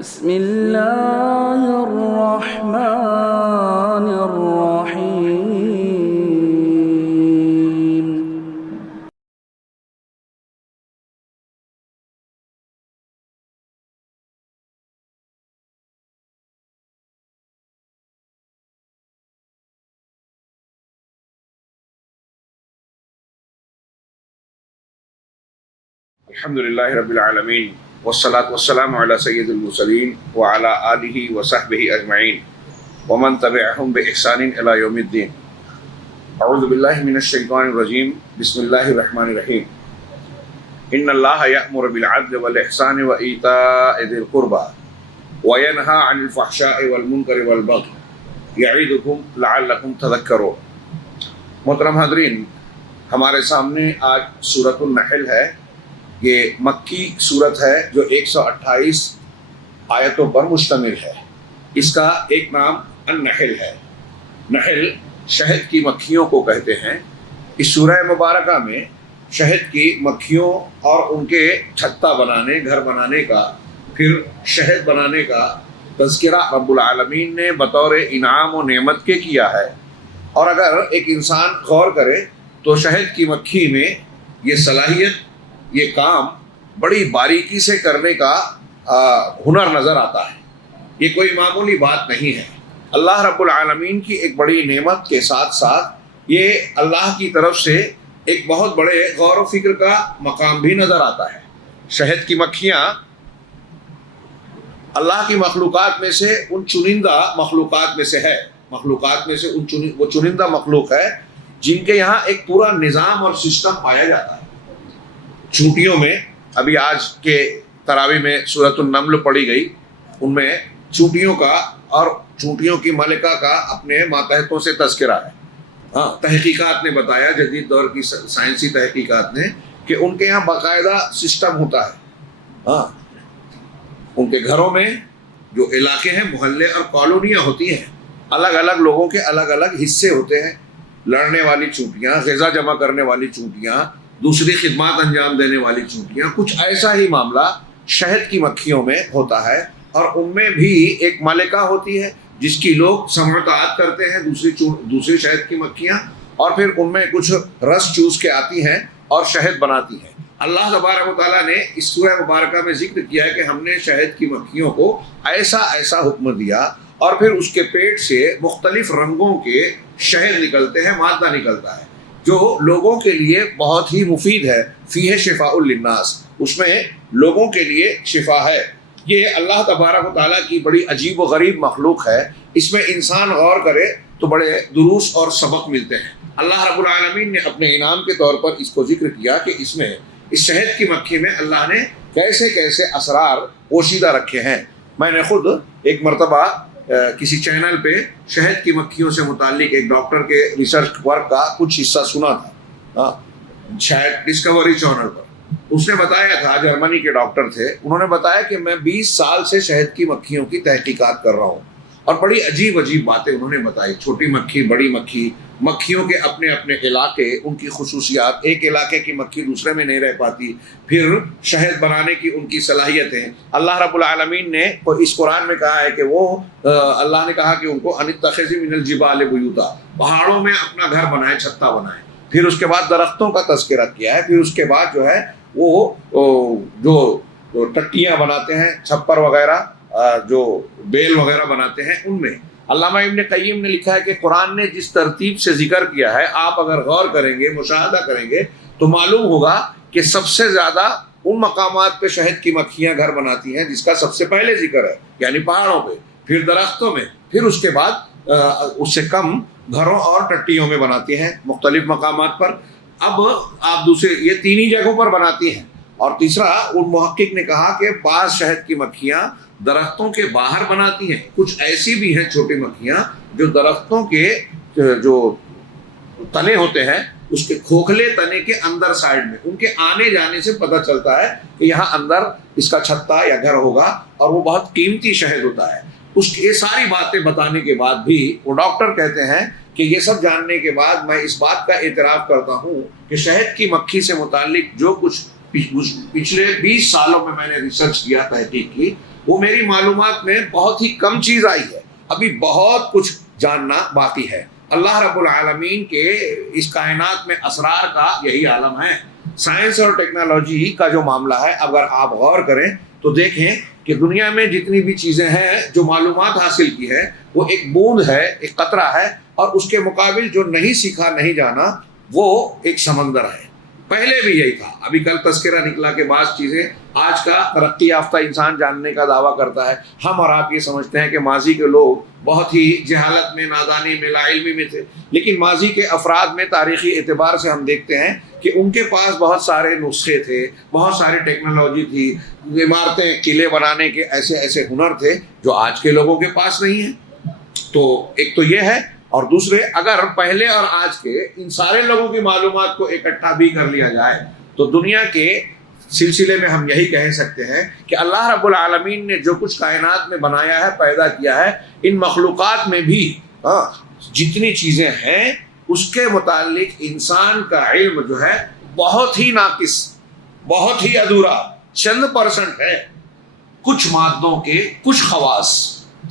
بسم اللہ الرحمن الرحیم الحمدللہ رب العالمین والصلاة والسلام علی سید المرسلین وعلی آلہ وصحبہ اجمعین ومن تبعہم بإحسان الی یوم الدین. اعوذ باللہ من الشیطان الرجیم. بسم اللہ الرحمن الرحیم. ان اللہ یأمر بالعدل والإحسان وإیتاء ذی القربى وینہی عن الفحشاء والمنکر والبغی یعظکم لعلکم تذکرون. محترم حاضرین، ہمارے سامنے آج سورۃ النحل ہے. یہ مکی صورت ہے جو 128 آیتوں پر مشتمل ہے. اس کا ایک نام النحل ہے. نحل شہد کی مکھیوں کو کہتے ہیں. اس سورہ مبارکہ میں شہد کی مکھیوں اور ان کے چھتا بنانے، گھر بنانے کا، پھر شہد بنانے کا تذکرہ رب العالمین نے بطور انعام و نعمت کے کیا ہے. اور اگر ایک انسان غور کرے تو شہد کی مکھی میں یہ صلاحیت، یہ کام بڑی باریکی سے کرنے کا ہنر نظر آتا ہے. یہ کوئی معمولی بات نہیں ہے. اللہ رب العالمین کی ایک بڑی نعمت کے ساتھ ساتھ یہ اللہ کی طرف سے ایک بہت بڑے غور و فکر کا مقام بھی نظر آتا ہے. شہد کی مکھیاں اللہ کی مخلوقات میں سے ان چنندہ مخلوقات میں سے ہے. مخلوقات میں سے وہ چنندہ مخلوق ہے جن کے یہاں ایک پورا نظام اور سسٹم پایا جاتا ہے. چونٹیوں میں ابھی آج کے تراویح میں سورۃ النمل پڑھی گئی، ان میں چونٹیوں کا اور چونٹیوں کی ملکہ کا اپنے ماتحتوں سے تذکرہ ہے. تحقیقات نے بتایا، جدید دور کی سائنسی تحقیقات نے، کہ ان کے یہاں باقاعدہ سسٹم ہوتا ہے. ان کے گھروں میں جو علاقے ہیں، محلے اور کالونیاں ہوتی ہیں، الگ الگ لوگوں کے الگ الگ حصے ہوتے ہیں. لڑنے والی چونٹیاں، غذا جمع کرنے والی چونٹیاں، دوسری خدمات انجام دینے والی چونٹیاں. کچھ ایسا ہی معاملہ شہد کی مکھیوں میں ہوتا ہے. اور ان میں بھی ایک ملکہ ہوتی ہے جس کی لوگ سماعت کرتے ہیں، دوسری شہد کی مکھیاں، اور پھر ان میں کچھ رس چوس کے آتی ہیں اور شہد بناتی ہیں. اللہ تبارک و تعالیٰ نے اس سورہ مبارکہ میں ذکر کیا ہے کہ ہم نے شہد کی مکھیوں کو ایسا حکم دیا، اور پھر اس کے پیٹ سے مختلف رنگوں کے شہد نکلتے ہیں، مادہ نکلتا ہے جو لوگوں کے لیے بہت ہی مفید ہے. فیہ شفاء للناس، اس میں لوگوں کے لیے شفا ہے. یہ اللہ تبارک و تعالیٰ کی بڑی عجیب و غریب مخلوق ہے. اس میں انسان غور کرے تو بڑے دروس اور سبق ملتے ہیں. اللہ رب العالمین نے اپنے انعام کے طور پر اس کو ذکر کیا کہ اس میں، اس شہد کی مکھی میں اللہ نے کیسے کیسے اسرار پوشیدہ رکھے ہیں. میں نے خود ایک مرتبہ کسی چینل پہ شہد کی مکھیوں سے متعلق ایک ڈاکٹر کے ریسرچ ورک کا کچھ حصہ سنا تھا، شاید ڈسکوری چینل پر. اس نے بتایا تھا، جرمنی کے ڈاکٹر تھے، انہوں نے بتایا کہ میں 20 سال سے شہد کی مکھیوں کی تحقیقات کر رہا ہوں، اور بڑی عجیب عجیب باتیں انہوں نے بتائی. چھوٹی مکھی، بڑی مکھی، مکھیوں کے اپنے اپنے علاقے، ان کی خصوصیات، ایک علاقے کی مکھی دوسرے میں نہیں رہ پاتی، پھر شہد بنانے کی ان کی صلاحیتیں. اللہ رب العالمین نے اس قرآن میں کہا ہے کہ وہ اللہ نے کہا کہ ان کو ان اتخذوا من الجبال بیوتا، پہاڑوں میں اپنا گھر بنائے، چھتا بنائے. پھر اس کے بعد درختوں کا تذکرہ کیا ہے. پھر اس کے بعد جو ہے وہ جو ٹٹیاں بناتے ہیں، چھپر وغیرہ، جو بیل وغیرہ بناتے ہیں، ان میں علامہ ابن قیم نے لکھا ہے کہ قرآن نے جس ترتیب سے ذکر کیا ہے، آپ اگر غور کریں گے، مشاہدہ کریں گے تو معلوم ہوگا کہ سب سے زیادہ ان مقامات پہ شہد کی مکھیاں گھر بناتی ہیں جس کا سب سے پہلے ذکر ہے، یعنی پہاڑوں پہ، پھر درختوں میں، پھر اس کے بعد اس سے کم گھروں اور ٹٹیوں میں بناتی ہیں مختلف مقامات پر. اب آپ دوسرے، یہ تین ہی جگہوں پر بناتی ہیں. اور تیسرا، ان محقق نے کہا کہ بعض شہد کی مکھیاں درختوں کے باہر بناتی ہیں. کچھ ایسی بھی ہیں چھوٹی مکھیاں جو درختوں کے جو تنے ہوتے ہیں، اس کے کھوکھلے تنے کے اندر سائڈ میں، ان کے آنے جانے سے پتہ چلتا ہے کہ یہاں اندر اس کا چھتا یا گھر ہوگا، اور وہ بہت قیمتی شہد ہوتا ہے. یہ ساری باتیں بتانے کے بعد بھی وہ ڈاکٹر کہتے ہیں کہ یہ سب جاننے کے بعد میں اس بات کا اعتراف کرتا ہوں کہ شہد کی مکھی سے متعلق جو کچھ پچھلے 20 سالوں میں نے ریسرچ کیا، تحقیق کی، وہ میری معلومات میں بہت ہی کم چیز آئی ہے، ابھی بہت کچھ جاننا باقی ہے۔ اللہ رب العالمین کے اس کائنات میں اسرار کا یہی عالم ہے۔ سائنس اور ٹیکنالوجی کا جو معاملہ ہے، اگر آپ غور کریں تو دیکھیں کہ دنیا میں جتنی بھی چیزیں ہیں جو معلومات حاصل کی ہے، وہ ایک بوند ہے، ایک قطرہ ہے، اور اس کے مقابل جو نہیں سیکھا نہیں جانا وہ ایک سمندر ہے۔ پہلے بھی یہی تھا، ابھی کل تذکرہ نکلا کہ بعض چیزیں آج کا ترقی یافتہ انسان جاننے کا دعویٰ کرتا ہے، ہم اور آپ یہ سمجھتے ہیں کہ ماضی کے لوگ بہت ہی جہالت میں، نادانی میں، لا علمی میں تھے، لیکن ماضی کے افراد میں تاریخی اعتبار سے ہم دیکھتے ہیں کہ ان کے پاس بہت سارے نسخے تھے، بہت ساری ٹیکنالوجی تھی، عمارتیں، قلعے بنانے کے ایسے ایسے ہنر تھے جو آج کے لوگوں کے پاس نہیں ہیں۔ تو ایک تو یہ ہے، اور دوسرے اگر پہلے اور آج کے ان سارے لوگوں کی معلومات کو اکٹھا بھی کر لیا جائے تو دنیا کے سلسلے میں ہم یہی کہہ سکتے ہیں کہ اللہ رب العالمین نے جو کچھ کائنات میں بنایا ہے، پیدا کیا ہے، ان مخلوقات میں بھی جتنی چیزیں ہیں اس کے متعلق انسان کا علم جو ہے بہت ہی ناقص، بہت ہی ادھورا، چند % ہے۔ کچھ مادوں کے کچھ خواص،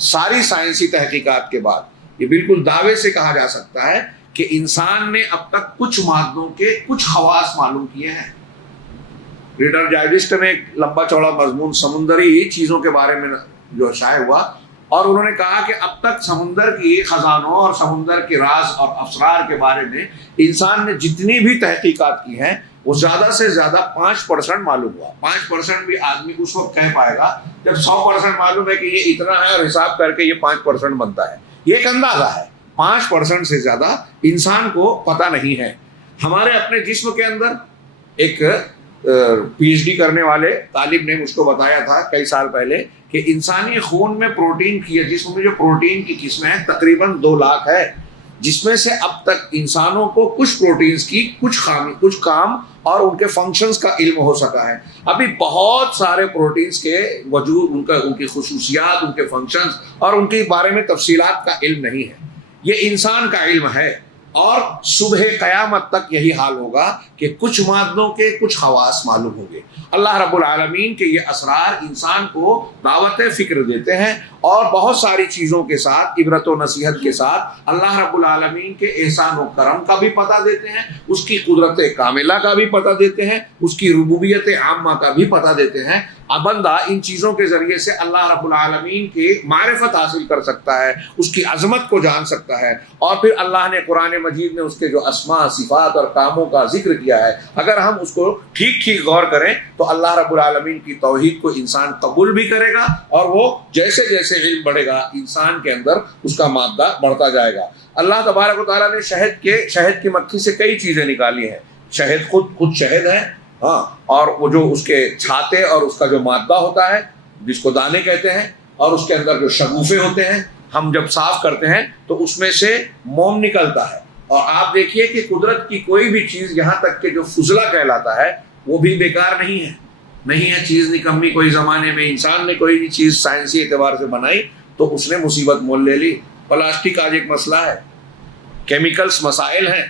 ساری سائنسی تحقیقات کے بعد یہ بالکل دعوے سے کہا جا سکتا ہے کہ انسان نے اب تک کچھ مادوں کے کچھ خواص معلوم کیے ہیں۔ ریڈر ڈائجسٹ میں ایک لمبا چوڑا مضمون سمندری چیزوں کے بارے میں جو شائع ہوا، اور انہوں نے کہا کہ اب تک سمندر کی خزانوں اور سمندر کے راز اور اسرار کے بارے میں انسان نے جتنی بھی تحقیقات کی ہیں وہ زیادہ سے زیادہ 5% معلوم ہوا۔ 5% بھی آدمی اس وقت کہہ پائے گا جب 100% معلوم ہے کہ یہ اتنا ہے، اور حساب کر کے یہ 5% بنتا ہے۔ یہ ایک اندازہ ہے، 5% سے زیادہ انسان کو پتہ نہیں ہے۔ ہمارے اپنے جسم کے اندر ایک PhD کرنے والے طالب نے مجھ کو بتایا تھا کئی سال پہلے کہ انسانی خون میں پروٹین کی، جسم میں جو پروٹین کی قسمیں ہیں تقریباً 2 لاکھ ہے، جس میں سے اب تک انسانوں کو کچھ پروٹینز کی کچھ کام اور ان کے فنکشنز کا علم ہو سکا ہے۔ ابھی بہت سارے پروٹینز کے وجود، ان کی خصوصیات، ان کے فنکشنز اور ان کے بارے میں تفصیلات کا علم نہیں ہے۔ یہ انسان کا علم ہے، اور صبح قیامت تک یہی حال ہوگا کہ کچھ مادوں کے کچھ خواص معلوم ہوں گے۔ اللہ رب العالمین کے یہ اسرار انسان کو دعوت فکر دیتے ہیں، اور بہت ساری چیزوں کے ساتھ، عبرت و نصیحت کے ساتھ اللہ رب العالمین کے احسان و کرم کا بھی پتہ دیتے ہیں، اس کی قدرت کاملہ کا بھی پتہ دیتے ہیں، اس کی ربوبیت عامہ کا بھی پتہ دیتے ہیں۔ بندہ ان چیزوں کے ذریعے سے اللہ رب العالمین کی معرفت حاصل کر سکتا ہے، اس کی عظمت کو جان سکتا ہے، اور پھر اللہ نے قرآن مجید میں اس کے جو اسماء، صفات اور کاموں کا ذکر کیا ہے، اگر ہم اس کو ٹھیک غور کریں تو اللہ رب العالمین کی توحید کو انسان قبول بھی کرے گا، اور وہ جیسے جیسے علم بڑھے گا انسان کے اندر اس کا مادہ بڑھتا جائے گا۔ اللہ تبارک و تعالیٰ نے شہد کی مکھی سے کئی چیزیں نکالی ہیں۔ شہد خود شہد ہے، ہاں، اور وہ جو اس کے چھاتے اور اس کا جو مادہ ہوتا ہے جس کو دانے کہتے ہیں، اور اس کے اندر جو شگوفے ہوتے ہیں، ہم جب صاف کرتے ہیں تو اس میں سے موم نکلتا ہے۔ اور آپ دیکھیے کہ قدرت کی کوئی بھی چیز، یہاں تک کہ جو فضلہ کہلاتا ہے، وہ بھی بیکار نہیں ہے چیز نکمی۔ کوئی زمانے میں انسان نے کوئی بھی چیز سائنسی اعتبار سے بنائی تو اس نے مصیبت مول لے لی۔ پلاسٹک آج ایک مسئلہ ہے، کیمیکلز مسائل ہیں۔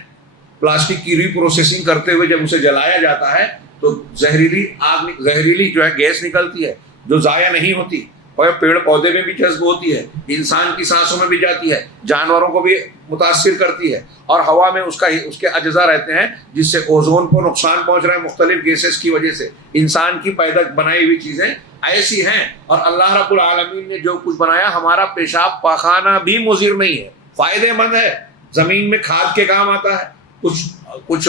پلاسٹک کی ری پروسیسنگ کرتے ہوئے جب اسے جلایا جاتا ہے تو زہریلی جو ہے گیس نکلتی ہے جو ضائع نہیں ہوتی، اور پیڑ پودے میں بھی جذب ہوتی ہے، انسان کی سانسوں میں بھی جاتی ہے، جانوروں کو بھی متاثر کرتی ہے، اور ہوا میں اس کے اجزاء رہتے ہیں جس سے اوزون کو نقصان پہنچ رہا ہے مختلف گیسز کی وجہ سے۔ انسان کی پیدا بنائی ہوئی چیزیں ایسی ہیں، اور اللہ رب العالمین نے جو کچھ بنایا، ہمارا پیشاب پاخانہ بھی مضر نہیں ہے، فائدہ مند ہے، زمین میں کھاد کے کام آتا ہے، کچھ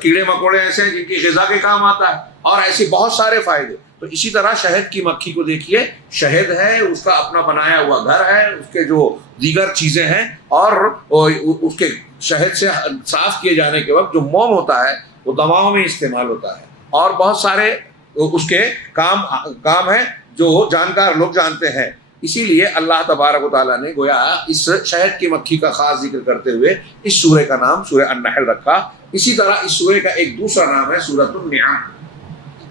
کیڑے مکوڑے ایسے ہیں جن کی غذا کے کام آتا ہے، اور ایسے بہت سارے فائدے۔ تو اسی طرح شہد کی مکھی کو دیکھیے، شہد ہے، اس کا اپنا بنایا ہوا گھر ہے، اس کے جو دیگر چیزیں ہیں، اور اس کے شہد سے صاف کیے جانے کے وقت جو موم ہوتا ہے وہ دواؤں میں استعمال ہوتا ہے، اور بہت سارے اس کے کام ہیں جو جانکار لوگ جانتے ہیں۔ اسی لیے اللہ تبارک و تعالیٰ نے گویا اس شہد کی مکھی کا خاص ذکر کرتے ہوئے اس سورہ کا نام سورہ النحل رکھا۔ اسی طرح اس سورہ کا ایک دوسرا نام ہے سورۃ النعم،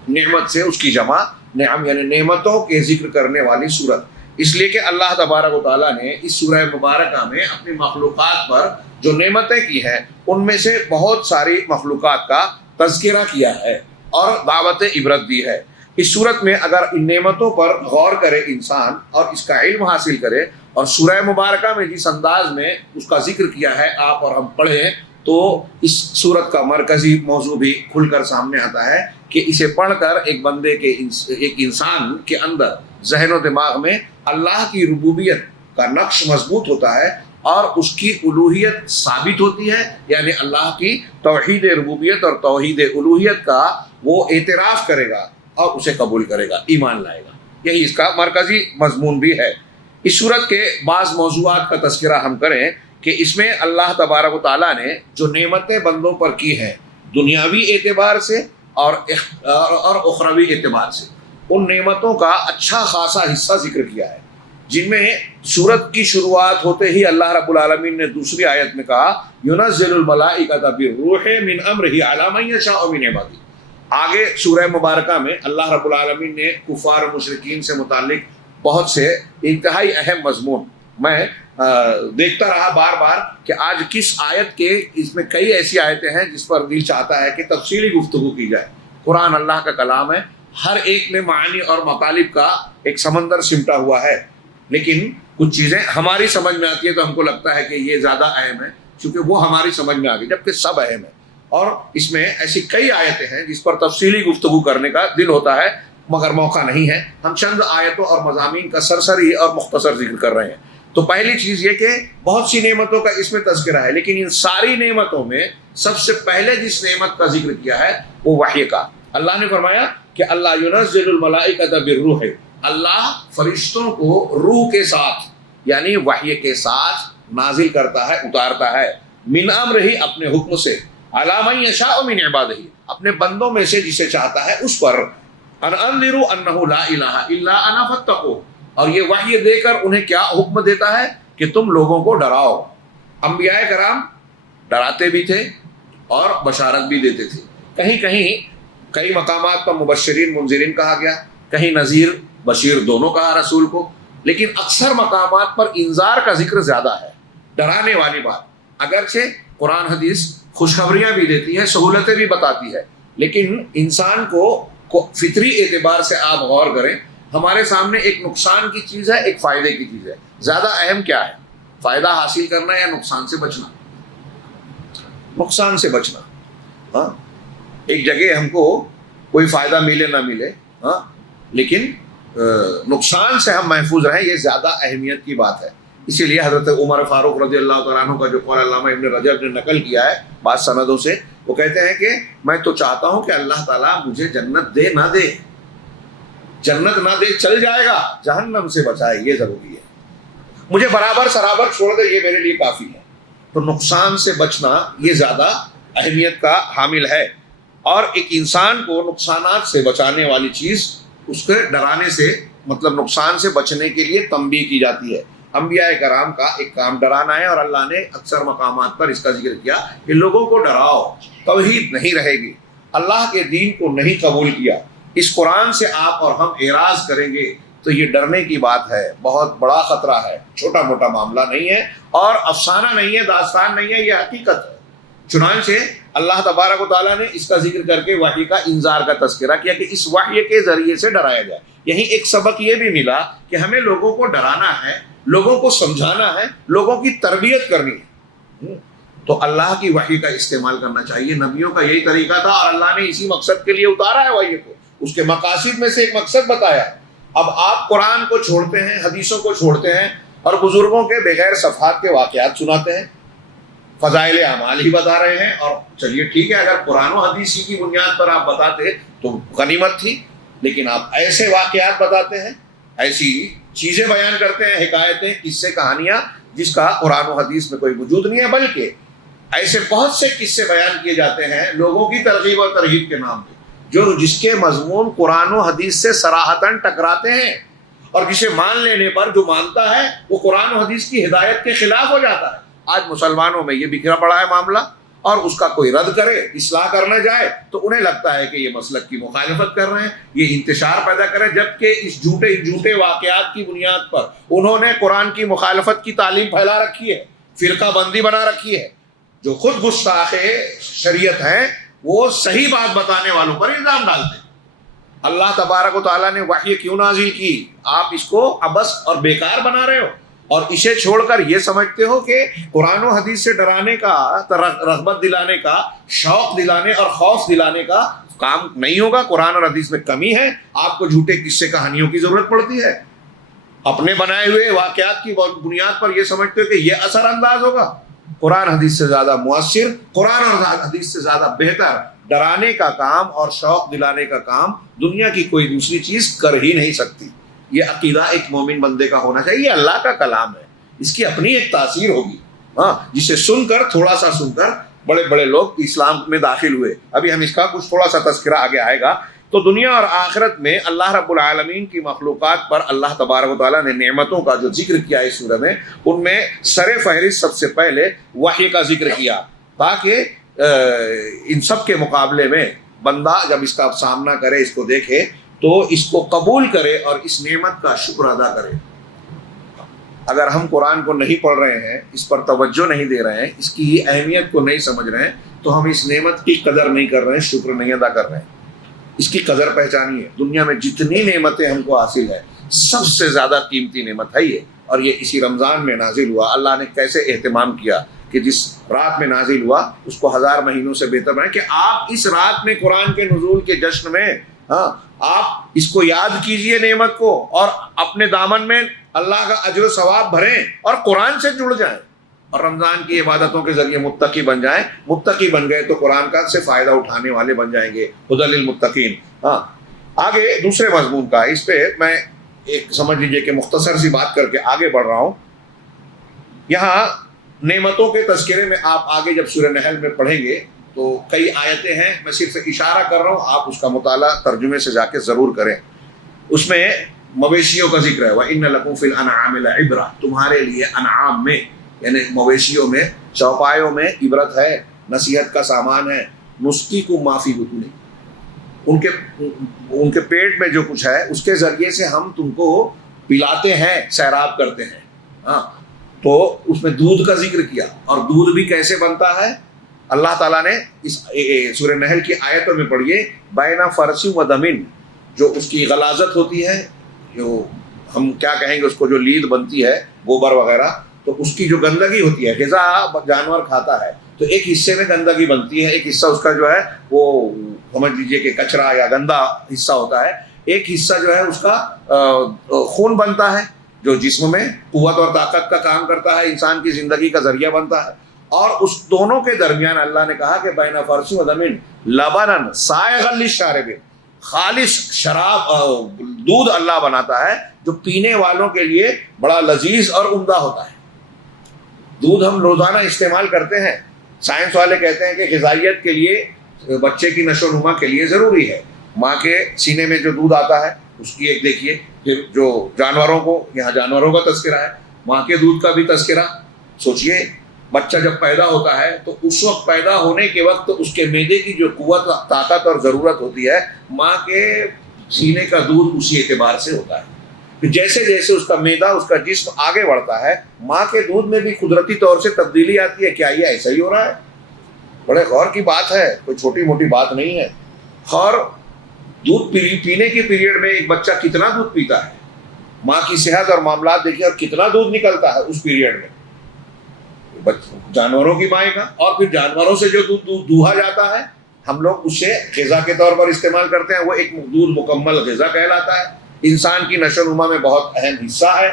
نعمت سے اس کی جمع نعم، یعنی نعمتوں کے ذکر کرنے والی سورت، اس لیے کہ اللہ تبارک و تعالیٰ نے اس سورہ مبارکہ میں اپنی مخلوقات پر جو نعمتیں کی ہیں ان میں سے بہت ساری مخلوقات کا تذکرہ کیا ہے اور دعوت عبرت دی ہے۔ اس صورت میں اگر ان نعمتوں پر غور کرے انسان اور اس کا علم حاصل کرے، اور سورہ مبارکہ میں جس انداز میں اس کا ذکر کیا ہے آپ اور ہم پڑھیں، تو اس صورت کا مرکزی موضوع بھی کھل کر سامنے آتا ہے کہ اسے پڑھ کر ایک بندے کے ایک انسان کے اندر ذہن و دماغ میں اللہ کی ربوبیت کا نقش مضبوط ہوتا ہے اور اس کی الوہیت ثابت ہوتی ہے، یعنی اللہ کی توحید ربوبیت اور توحید الوہیت کا وہ اعتراف کرے گا اور اسے قبول کرے گا، ایمان لائے گا۔ یہی اس کا مرکزی مضمون بھی ہے۔ اس صورت کے بعض موضوعات کا تذکرہ ہم کریں کہ اس میں اللہ تبارک و تعالیٰ نے جو نعمتیں بندوں پر کی ہیں دنیاوی اعتبار سے اور اخروی اعتبار سے، ان نعمتوں کا اچھا خاصا حصہ ذکر کیا ہے، جن میں سورت کی شروعات ہوتے ہی اللہ رب العالمین نے دوسری آیت میں کہا يُنَزِّلُ الْمَلَائِكَةَ بِالرُّوحِ مِنْ أَمْرِهِ عَلَى مَن يَشَاءُ مِنْ عِبَادِهِ۔ آگے سورہ مبارکہ میں اللہ رب العالمین نے کفار و مشرکین سے متعلق بہت سے انتہائی اہم مضمون، میں دیکھتا رہا بار بار کہ آج کس آیت کے، اس میں کئی ایسی آیتیں ہیں جس پر دل چاہتا ہے کہ تفصیلی گفتگو کی جائے۔ قرآن اللہ کا کلام ہے، ہر ایک میں معانی اور مطالب کا ایک سمندر سمٹا ہوا ہے، لیکن کچھ چیزیں ہماری سمجھ میں آتی ہے تو ہم کو لگتا ہے کہ یہ زیادہ اہم ہے کیونکہ وہ ہماری سمجھ میں آ گئی، جبکہ سب اہم ہے۔ اور اس میں ایسی کئی آیتیں ہیں جس پر تفصیلی گفتگو کرنے کا دل ہوتا ہے مگر موقع نہیں ہے۔ ہم چند آیتوں اور مضامین کا سرسری اور مختصر ذکر کر رہے ہیں۔ تو پہلی چیز یہ کہ بہت سی نعمتوں کا اس میں تذکرہ ہے، لیکن ان ساری نعمتوں میں سب سے پہلے جس نعمت کا ذکر کیا ہے وہ وحی کا۔ اللہ نے فرمایا کہ اللہ ينزل الملائکۃ بالروح، اللہ فرشتوں کو روح کے ساتھ یعنی وحی کے ساتھ نازل کرتا ہے، اتارتا ہے، من امرہ، اپنے حکم سے، علی من یشاء من عبادہ، اپنے بندوں میں سے جسے چاہتا ہے اس پر، ان انذروا انہ لا الہ الا انا فاتقوا، اور یہ وحی دے کر انہیں کیا حکم دیتا ہے کہ تم لوگوں کو ڈراؤ۔ انبیاء کرام ڈراتے بھی تھے اور بشارت بھی دیتے تھے، کہیں کہیں کئی مقامات پر مبشرین منذرین کہا گیا، کہیں نذیر بشیر دونوں کہا رسول کو، لیکن اکثر مقامات پر انذار کا ذکر زیادہ ہے، ڈرانے والی بات۔ اگرچہ قرآن حدیث خوشخبریاں بھی دیتی ہے، سہولتیں بھی بتاتی ہے، لیکن انسان کو فطری اعتبار سے آپ غور کریں، ہمارے سامنے ایک نقصان کی چیز ہے، ایک فائدے کی چیز ہے۔ زیادہ اہم کیا ہے، فائدہ حاصل کرنا یا نقصان سے بچنا؟ نقصان سے بچنا۔ ہاں، ایک جگہ ہم کو کوئی فائدہ ملے نہ ملے، ہاں، لیکن نقصان سے ہم محفوظ رہیں، یہ زیادہ اہمیت کی بات ہے۔ اسی لیے حضرت عمر فاروق رضی اللہ تعالیٰ عنہ کا جو قول علامہ ابن رجب نے نقل کیا ہے بعض سندوں سے، وہ کہتے ہیں کہ میں تو چاہتا ہوں کہ اللہ تعالیٰ مجھے جنت دے نہ دے، جنت نہ دے چل جائے گا، جہنم سے بچائے یہ ضروری ہے، مجھے برابر سرابر چھوڑ دے یہ میرے لیے کافی ہے۔ تو نقصان سے بچنا یہ زیادہ اہمیت کا حامل ہے، اور ایک انسان کو نقصانات سے بچانے والی چیز اس کے ڈرانے سے، مطلب نقصان سے بچنے کے لیے تنبیہ کی جاتی ہے۔ انبیاء کرام کا ایک کام ڈرانا ہے، اور اللہ نے اکثر مقامات پر اس کا ذکر کیا کہ لوگوں کو ڈراؤ، توحید نہیں رہے گی، اللہ کے دین کو نہیں قبول کیا، اس قرآن سے آپ اور ہم اعراض کریں گے تو یہ ڈرنے کی بات ہے، بہت بڑا خطرہ ہے، چھوٹا موٹا معاملہ نہیں ہے اور افسانہ نہیں ہے، داستان نہیں ہے، یہ حقیقت ہے۔ چنانچہ اللہ تبارک و تعالیٰ نے اس کا ذکر کر کے وحی کا انذار کا تذکرہ کیا کہ اس وحی کے ذریعے سے ڈرایا جائے۔ یہیں ایک سبق یہ بھی ملا کہ ہمیں لوگوں کو ڈرانا ہے، لوگوں کو سمجھانا ہے، لوگوں کی تربیت کرنی ہے، تو اللہ کی وحی کا استعمال کرنا چاہیے۔ نبیوں کا یہی طریقہ تھا اور اللہ نے اسی مقصد کے لیے اتارا ہے وحی کو، اس کے مقاصد میں سے ایک مقصد بتایا۔ اب آپ قرآن کو چھوڑتے ہیں، حدیثوں کو چھوڑتے ہیں اور بزرگوں کے بغیر صفحات کے واقعات سناتے ہیں، فضائل اعمال ہی بتا رہے ہیں، اور چلیے ٹھیک ہے، اگر قرآن و حدیث کی بنیاد پر آپ بتاتے تو غنیمت تھی، لیکن آپ ایسے واقعات بتاتے ہیں، ایسی چیزیں بیان کرتے ہیں، حکایتیں، قصے، کہانیاں جس کا قرآن و حدیث میں کوئی وجود نہیں ہے، بلکہ ایسے بہت سے قصے بیان کیے جاتے ہیں لوگوں کی ترغیب اور ترہیب کے نام پہ، جس کے مضمون قرآن و حدیث سے صراحتاً ٹکراتے ہیں، اور جسے مان لینے پر جو مانتا ہے وہ قرآن و حدیث کی ہدایت کے خلاف ہو جاتا ہے۔ آج مسلمانوں میں یہ بکھرا پڑا ہے معاملہ، اور اس کا کوئی رد کرے، اصلاح کرنا جائے تو انہیں لگتا ہے کہ یہ مسلک کی مخالفت کر رہے ہیں، یہ انتشار پیدا کرے، جبکہ اس جھوٹے واقعات کی بنیاد پر انہوں نے قرآن کی مخالفت کی تعلیم پھیلا رکھی ہے، فرقہ بندی بنا رکھی ہے۔ جو خود گستاخ شریعت ہیں وہ صحیح بات بتانے والوں پر الزام ڈالتے ہیں، اللہ تبارک و تعالیٰ نے وحی کیوں نازل کی؟ آپ اس کو عبث اور بیکار بنا رہے ہو اور اسے چھوڑ کر یہ سمجھتے ہو کہ قرآن و حدیث سے ڈرانے کا، رغبت دلانے کا، شوق دلانے اور خوف دلانے کا کام نہیں ہوگا۔ قرآن اور حدیث میں کمی ہے، آپ کو جھوٹے قصے کہانیوں کی ضرورت پڑتی ہے، اپنے بنائے ہوئے واقعات کی بنیاد پر یہ سمجھتے ہو کہ یہ اثر انداز ہوگا۔ قرآن حدیث سے زیادہ مؤثر، قرآن اور حدیث سے زیادہ بہتر ڈرانے کا کام اور شوق دلانے کا کام دنیا کی کوئی دوسری چیز کر ہی نہیں سکتی۔ یہ عقیدہ ایک مومن بندے کا ہونا چاہیے۔ یہ اللہ کا کلام ہے، اس کی اپنی ایک تاثیر ہوگی، ہاں، جسے سن کر، تھوڑا سا سن کر بڑے بڑے لوگ اسلام میں داخل ہوئے۔ ابھی ہم اس کا کچھ تھوڑا سا تذکرہ آگے آئے گا۔ تو دنیا اور آخرت میں اللہ رب العالمین کی مخلوقات پر اللہ تبارک و تعالیٰ نے نعمتوں کا جو ذکر کیا اس سورہ میں، ان میں سر فہرست سب سے پہلے وحی کا ذکر کیا، تاکہ ان سب کے مقابلے میں بندہ جب اس کا سامنا کرے، اس کو دیکھے تو اس کو قبول کرے اور اس نعمت کا شکر ادا کرے۔ اگر ہم قرآن کو نہیں پڑھ رہے ہیں، اس پر توجہ نہیں دے رہے ہیں، اس کی اہمیت کو نہیں سمجھ رہے ہیں، تو ہم اس نعمت کی قدر نہیں کر رہے ہیں، شکر نہیں ادا کر رہے ہیں۔ اس کی قدر پہچانیے۔ دنیا میں جتنی نعمتیں ہم کو حاصل ہے، سب سے زیادہ قیمتی نعمت ہے یہ، اور یہ اسی رمضان میں نازل ہوا۔ اللہ نے کیسے اہتمام کیا کہ جس رات میں نازل ہوا اس کو 1000 مہینوں سے بہتر بنائے، کہ آپ اس رات میں قرآن کے نزول کے جشن میں، ہاں، آپ اس کو یاد کیجئے نعمت کو، اور اپنے دامن میں اللہ کا اجر و ثواب بھریں اور قرآن سے جڑ جائیں، اور رمضان کی عبادتوں کے ذریعے متقی بن جائیں۔ متقی بن گئے تو قرآن کا سے فائدہ اٹھانے والے بن جائیں گے، ہدی للمتقین۔ ہاں، آگے دوسرے مضمون کا، اس پہ میں ایک سمجھ لیجئے کہ مختصر سی بات کر کے آگے بڑھ رہا ہوں۔ یہاں نعمتوں کے تذکرے میں آپ آگے جب سورہ نحل میں پڑھیں گے تو کئی آیتیں ہیں، میں صرف اشارہ کر رہا ہوں، آپ اس کا مطالعہ ترجمے سے جا کے ضرور کریں۔ اس میں مویشیوں کا ذکر ہے، وَإِنَّ لَكُمْ فِي الْأَنْعَامِ لَعِبْرَةً، تمہارے لیے انعام میں، یعنی مویشیوں میں، چوپایوں میں عبرت ہے، نصیحت کا سامان ہے۔ نُسْقِيكُم مَّا فِي بُطُونِكُم، ان کے پیٹ میں جو کچھ ہے اس کے ذریعے سے ہم تم کو پلاتے ہیں، سیراب کرتے ہیں۔ ہاں، تو اس میں دودھ کا ذکر کیا، اور دودھ بھی کیسے بنتا ہے؟ اللہ تعالیٰ نے اس سورہ نحل کی آیتوں میں پڑھیے، بین فرث و دمن، جو اس کی غلاظت ہوتی ہے، جو ہم کیا کہیں گے اس کو، جو لید بنتی ہے گوبر وغیرہ، تو اس کی جو گندگی ہوتی ہے، غذا جانور کھاتا ہے تو ایک حصے میں گندگی بنتی ہے، ایک حصہ اس کا جو ہے وہ سمجھ لیجیے کہ کچرا یا گندا حصہ ہوتا ہے، ایک حصہ جو ہے اس کا خون بنتا ہے، جو جسم میں قوت اور طاقت کا کام کرتا ہے، انسان کی زندگی کا ذریعہ بنتا ہے۔ اور اس دونوں کے درمیان اللہ نے کہا کہ بین فرث و دمن لبنا سائغا للشاربین، خالص شراب دودھ اللہ بناتا ہے جو پینے والوں کے لیے بڑا لذیذ اور عمدہ ہوتا ہے۔ دودھ ہم روزانہ استعمال کرتے ہیں، سائنس والے کہتے ہیں کہ غذائیت کے لیے، بچے کی نشو و نما کے لیے ضروری ہے۔ ماں کے سینے میں جو دودھ آتا ہے اس کی ایک دیکھیے، پھر جو جانوروں کو، یہاں جانوروں کا تذکرہ ہے، ماں کے دودھ کا بھی تذکرہ۔ سوچئے بچہ جب پیدا ہوتا ہے تو اس وقت پیدا ہونے کے وقت اس کے معدے کی جو قوت، طاقت اور ضرورت ہوتی ہے، ماں کے سینے کا دودھ اسی اعتبار سے ہوتا ہے۔ جیسے جیسے اس کا معدہ، اس کا جسم آگے بڑھتا ہے، ماں کے دودھ میں بھی قدرتی طور سے تبدیلی آتی ہے۔ کیا یہ ایسا ہی ہو رہا ہے؟ بڑے غور کی بات ہے، کوئی چھوٹی موٹی بات نہیں ہے۔ اور دودھ پینے کے پیریڈ میں ایک بچہ کتنا دودھ پیتا ہے، ماں کی صحت اور معاملات دیکھیے، اور کتنا دودھ نکلتا ہے اس پیریڈ میں جانوروں کی مائیں کا۔ اور پھر جانوروں سے جو دودھ دوہا جاتا ہے، ہم لوگ اسے غذا کے طور پر استعمال کرتے ہیں، وہ ایک دودھ مکمل غذا کہلاتا ہے، انسان کی نشو و نما میں بہت اہم حصہ ہے۔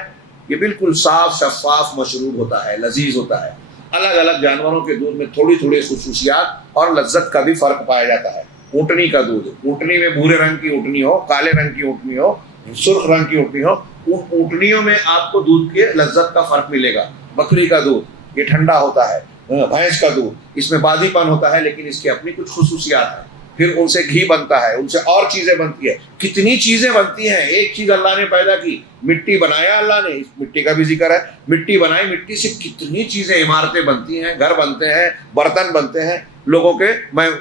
یہ بالکل صاف شفاف مشروب ہوتا ہے، لذیذ ہوتا ہے۔ الگ الگ جانوروں کے دودھ میں تھوڑی تھوڑی خصوصیات اور لذت کا بھی فرق پایا جاتا ہے۔ اونٹنی کا دودھ، اونٹنی میں بھورے رنگ کی اونٹنی ہو، کالے رنگ کی اونٹنی ہو، سرخ رنگ کی اونٹنی ہو، ان اونٹنیوں میں آپ کو دودھ کے لذت کا فرق ملے گا۔ بکری کا دودھ یہ ٹھنڈا ہوتا ہے، بھینس کا دودھ اس میں بادی پن ہوتا ہے، لیکن اس کی اپنی کچھ خصوصیات ہیں۔ پھر ان سے گھی بنتا ہے، ان سے اور چیزیں بنتی ہے، کتنی چیزیں بنتی ہیں۔ ایک چیز اللہ نے پیدا کی، مٹی بنایا اللہ نے، اس مٹی کا بھی ذکر ہے، مٹی بنائی، مٹی سے کتنی چیزیں، عمارتیں بنتی ہیں، گھر بنتے ہیں، برتن بنتے ہیں، لوگوں کے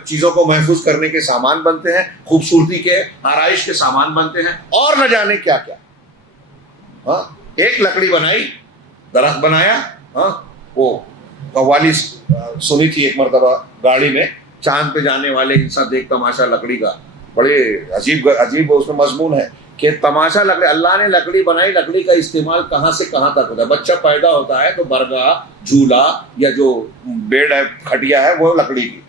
چیزوں کو محفوظ کرنے کے سامان بنتے ہیں، خوبصورتی کے، آرائش کے سامان بنتے ہیں، اور نہ جانے کیا کیا۔ ہاں، ایک لکڑی بنائی، درخت بنایا۔ ہاں، وہ قوالی سنی تھی ایک مرتبہ گاڑی میں، چاند پہ جانے والے انسان دیکھ تماشا لکڑی کا، بڑے عجیب عجیب اس میں مضمون ہے کہ تماشا لکڑی، اللہ نے لکڑی بنائی، لکڑی کا استعمال کہاں سے کہاں تک ہوتا ہے. بچہ پیدا ہوتا ہے تو برگاہ، جھولا یا جو بیڈ ہے، کھٹیا ہے، وہ لکڑی کی.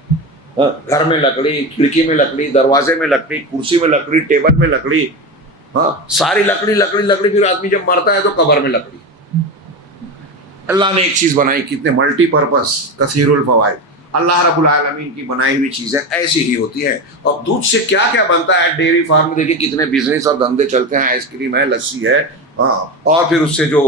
گھر میں لکڑی، کھڑکی میں لکڑی، دروازے میں لکڑی، کرسی میں لکڑی، ٹیبل میں لکڑی، ہاں ساری لکڑی لکڑی لکڑی. پھر آدمی جب مرتا ہے تو قبر میں لکڑی. اللہ نے ایک چیز بنائی، کتنے ملٹی پرپز، کثیر الفوائد. اللہ رب العالمین کی بنائی ہوئی چیزیں ایسی ہی ہوتی ہیں. اور دودھ سے کیا کیا بنتا ہے، ڈیری فارم میں دیکھیں کتنے بزنس اور دھندے چلتے ہیں. آئس کریم ہے، لسی ہے، ہاں، اور پھر اس سے جو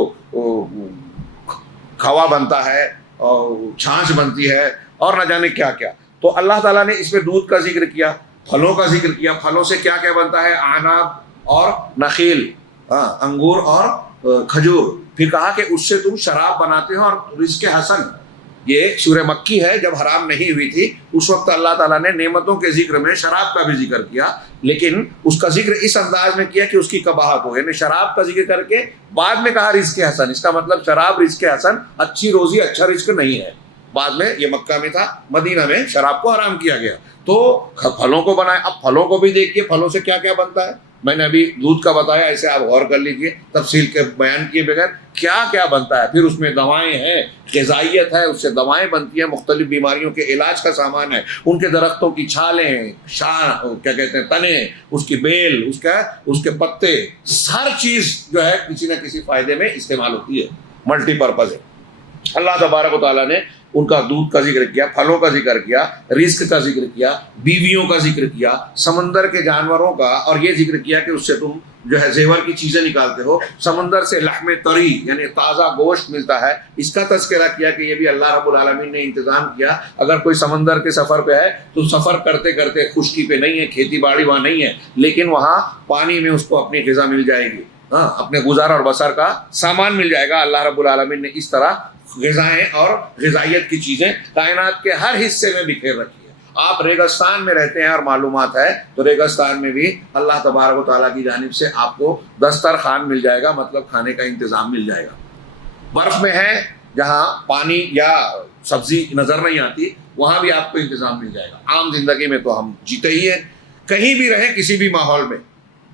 کھوا بنتا ہے اور چھاچھ بنتی ہے اور نہ جانے کیا کیا. تو اللہ تعالیٰ نے اس میں دودھ کا ذکر کیا، پھلوں کا ذکر کیا. پھلوں سے کیا کیا بنتا ہے، عناب اور نخیل، انگور اور کھجور. پھر کہا کہ اس سے تم شراب بناتے ہو اور رزق حسن. یہ سورہ مکی ہے، جب حرام نہیں ہوئی تھی اس وقت اللہ تعالیٰ نے نعمتوں کے ذکر میں شراب کا بھی ذکر کیا، لیکن اس کا ذکر اس انداز میں کیا کہ اس کی قباحت ہو. یعنی شراب کا ذکر کر کے بعد میں کہا رزق حسن. اس کا مطلب شراب رزق حسن، اچھی روزی، اچھا رزق نہیں ہے. بعد میں یہ مکہ میں تھا، مدینہ میں شراب کو حرام کیا گیا. تو پھلوں کو بنائے. اب پھلوں کو بھی دیکھیے، پھلوں سے کیا کیا بنتا ہے. میں نے ابھی دودھ کا بتایا، ایسے آپ غور کر لیجئے تفصیل کے بیان کیے بغیر کیا کیا بنتا ہے. پھر اس میں دوائیں ہیں، غذائیت ہے، اس سے دوائیں بنتی ہیں، مختلف بیماریوں کے علاج کا سامان ہے. ان کے درختوں کی چھالیں، کیا کہتے ہیں، تنے، اس کی بیل، اس کے پتے، ہر چیز جو ہے کسی نہ کسی فائدے میں استعمال ہوتی ہے، ملٹی پرپز ہے. اللہ تبارک و تعالیٰ نے ان کا دودھ کا ذکر کیا، پھلوں کا ذکر کیا، رزق کا ذکر کیا، بیویوں کا ذکر کیا، سمندر کے جانوروں کا، اور یہ ذکر کیا کہ اس سے تم جو ہے زیور کی چیزیں نکالتے ہو. سمندر سے لحم طری یعنی تازہ گوشت ملتا ہے، اس کا تذکرہ کیا کہ یہ بھی اللہ رب العالمین نے انتظام کیا. اگر کوئی سمندر کے سفر پہ ہے تو سفر کرتے کرتے خشکی پہ نہیں ہے، کھیتی باڑی وہاں نہیں ہے، لیکن وہاں پانی میں اس کو اپنی غذا مل جائے گی، ہاں، اپنے گزار اور بسر کا سامان مل جائے گا. اللہ رب العالمین نے اس طرح غذائیں اور غذائیت کی چیزیں کائنات کے ہر حصے میں بکھیر رکھی ہے. آپ ریگستان میں رہتے ہیں اور معلومات ہے تو ریگستان میں بھی اللہ تبارک و تعالیٰ کی جانب سے آپ کو دسترخوان مل جائے گا، مطلب کھانے کا انتظام مل جائے گا. برف میں ہے جہاں پانی یا سبزی نظر نہیں آتی، وہاں بھی آپ کو انتظام مل جائے گا. عام زندگی میں تو ہم جیتے ہی ہیں، کہیں بھی رہیں کسی بھی ماحول میں،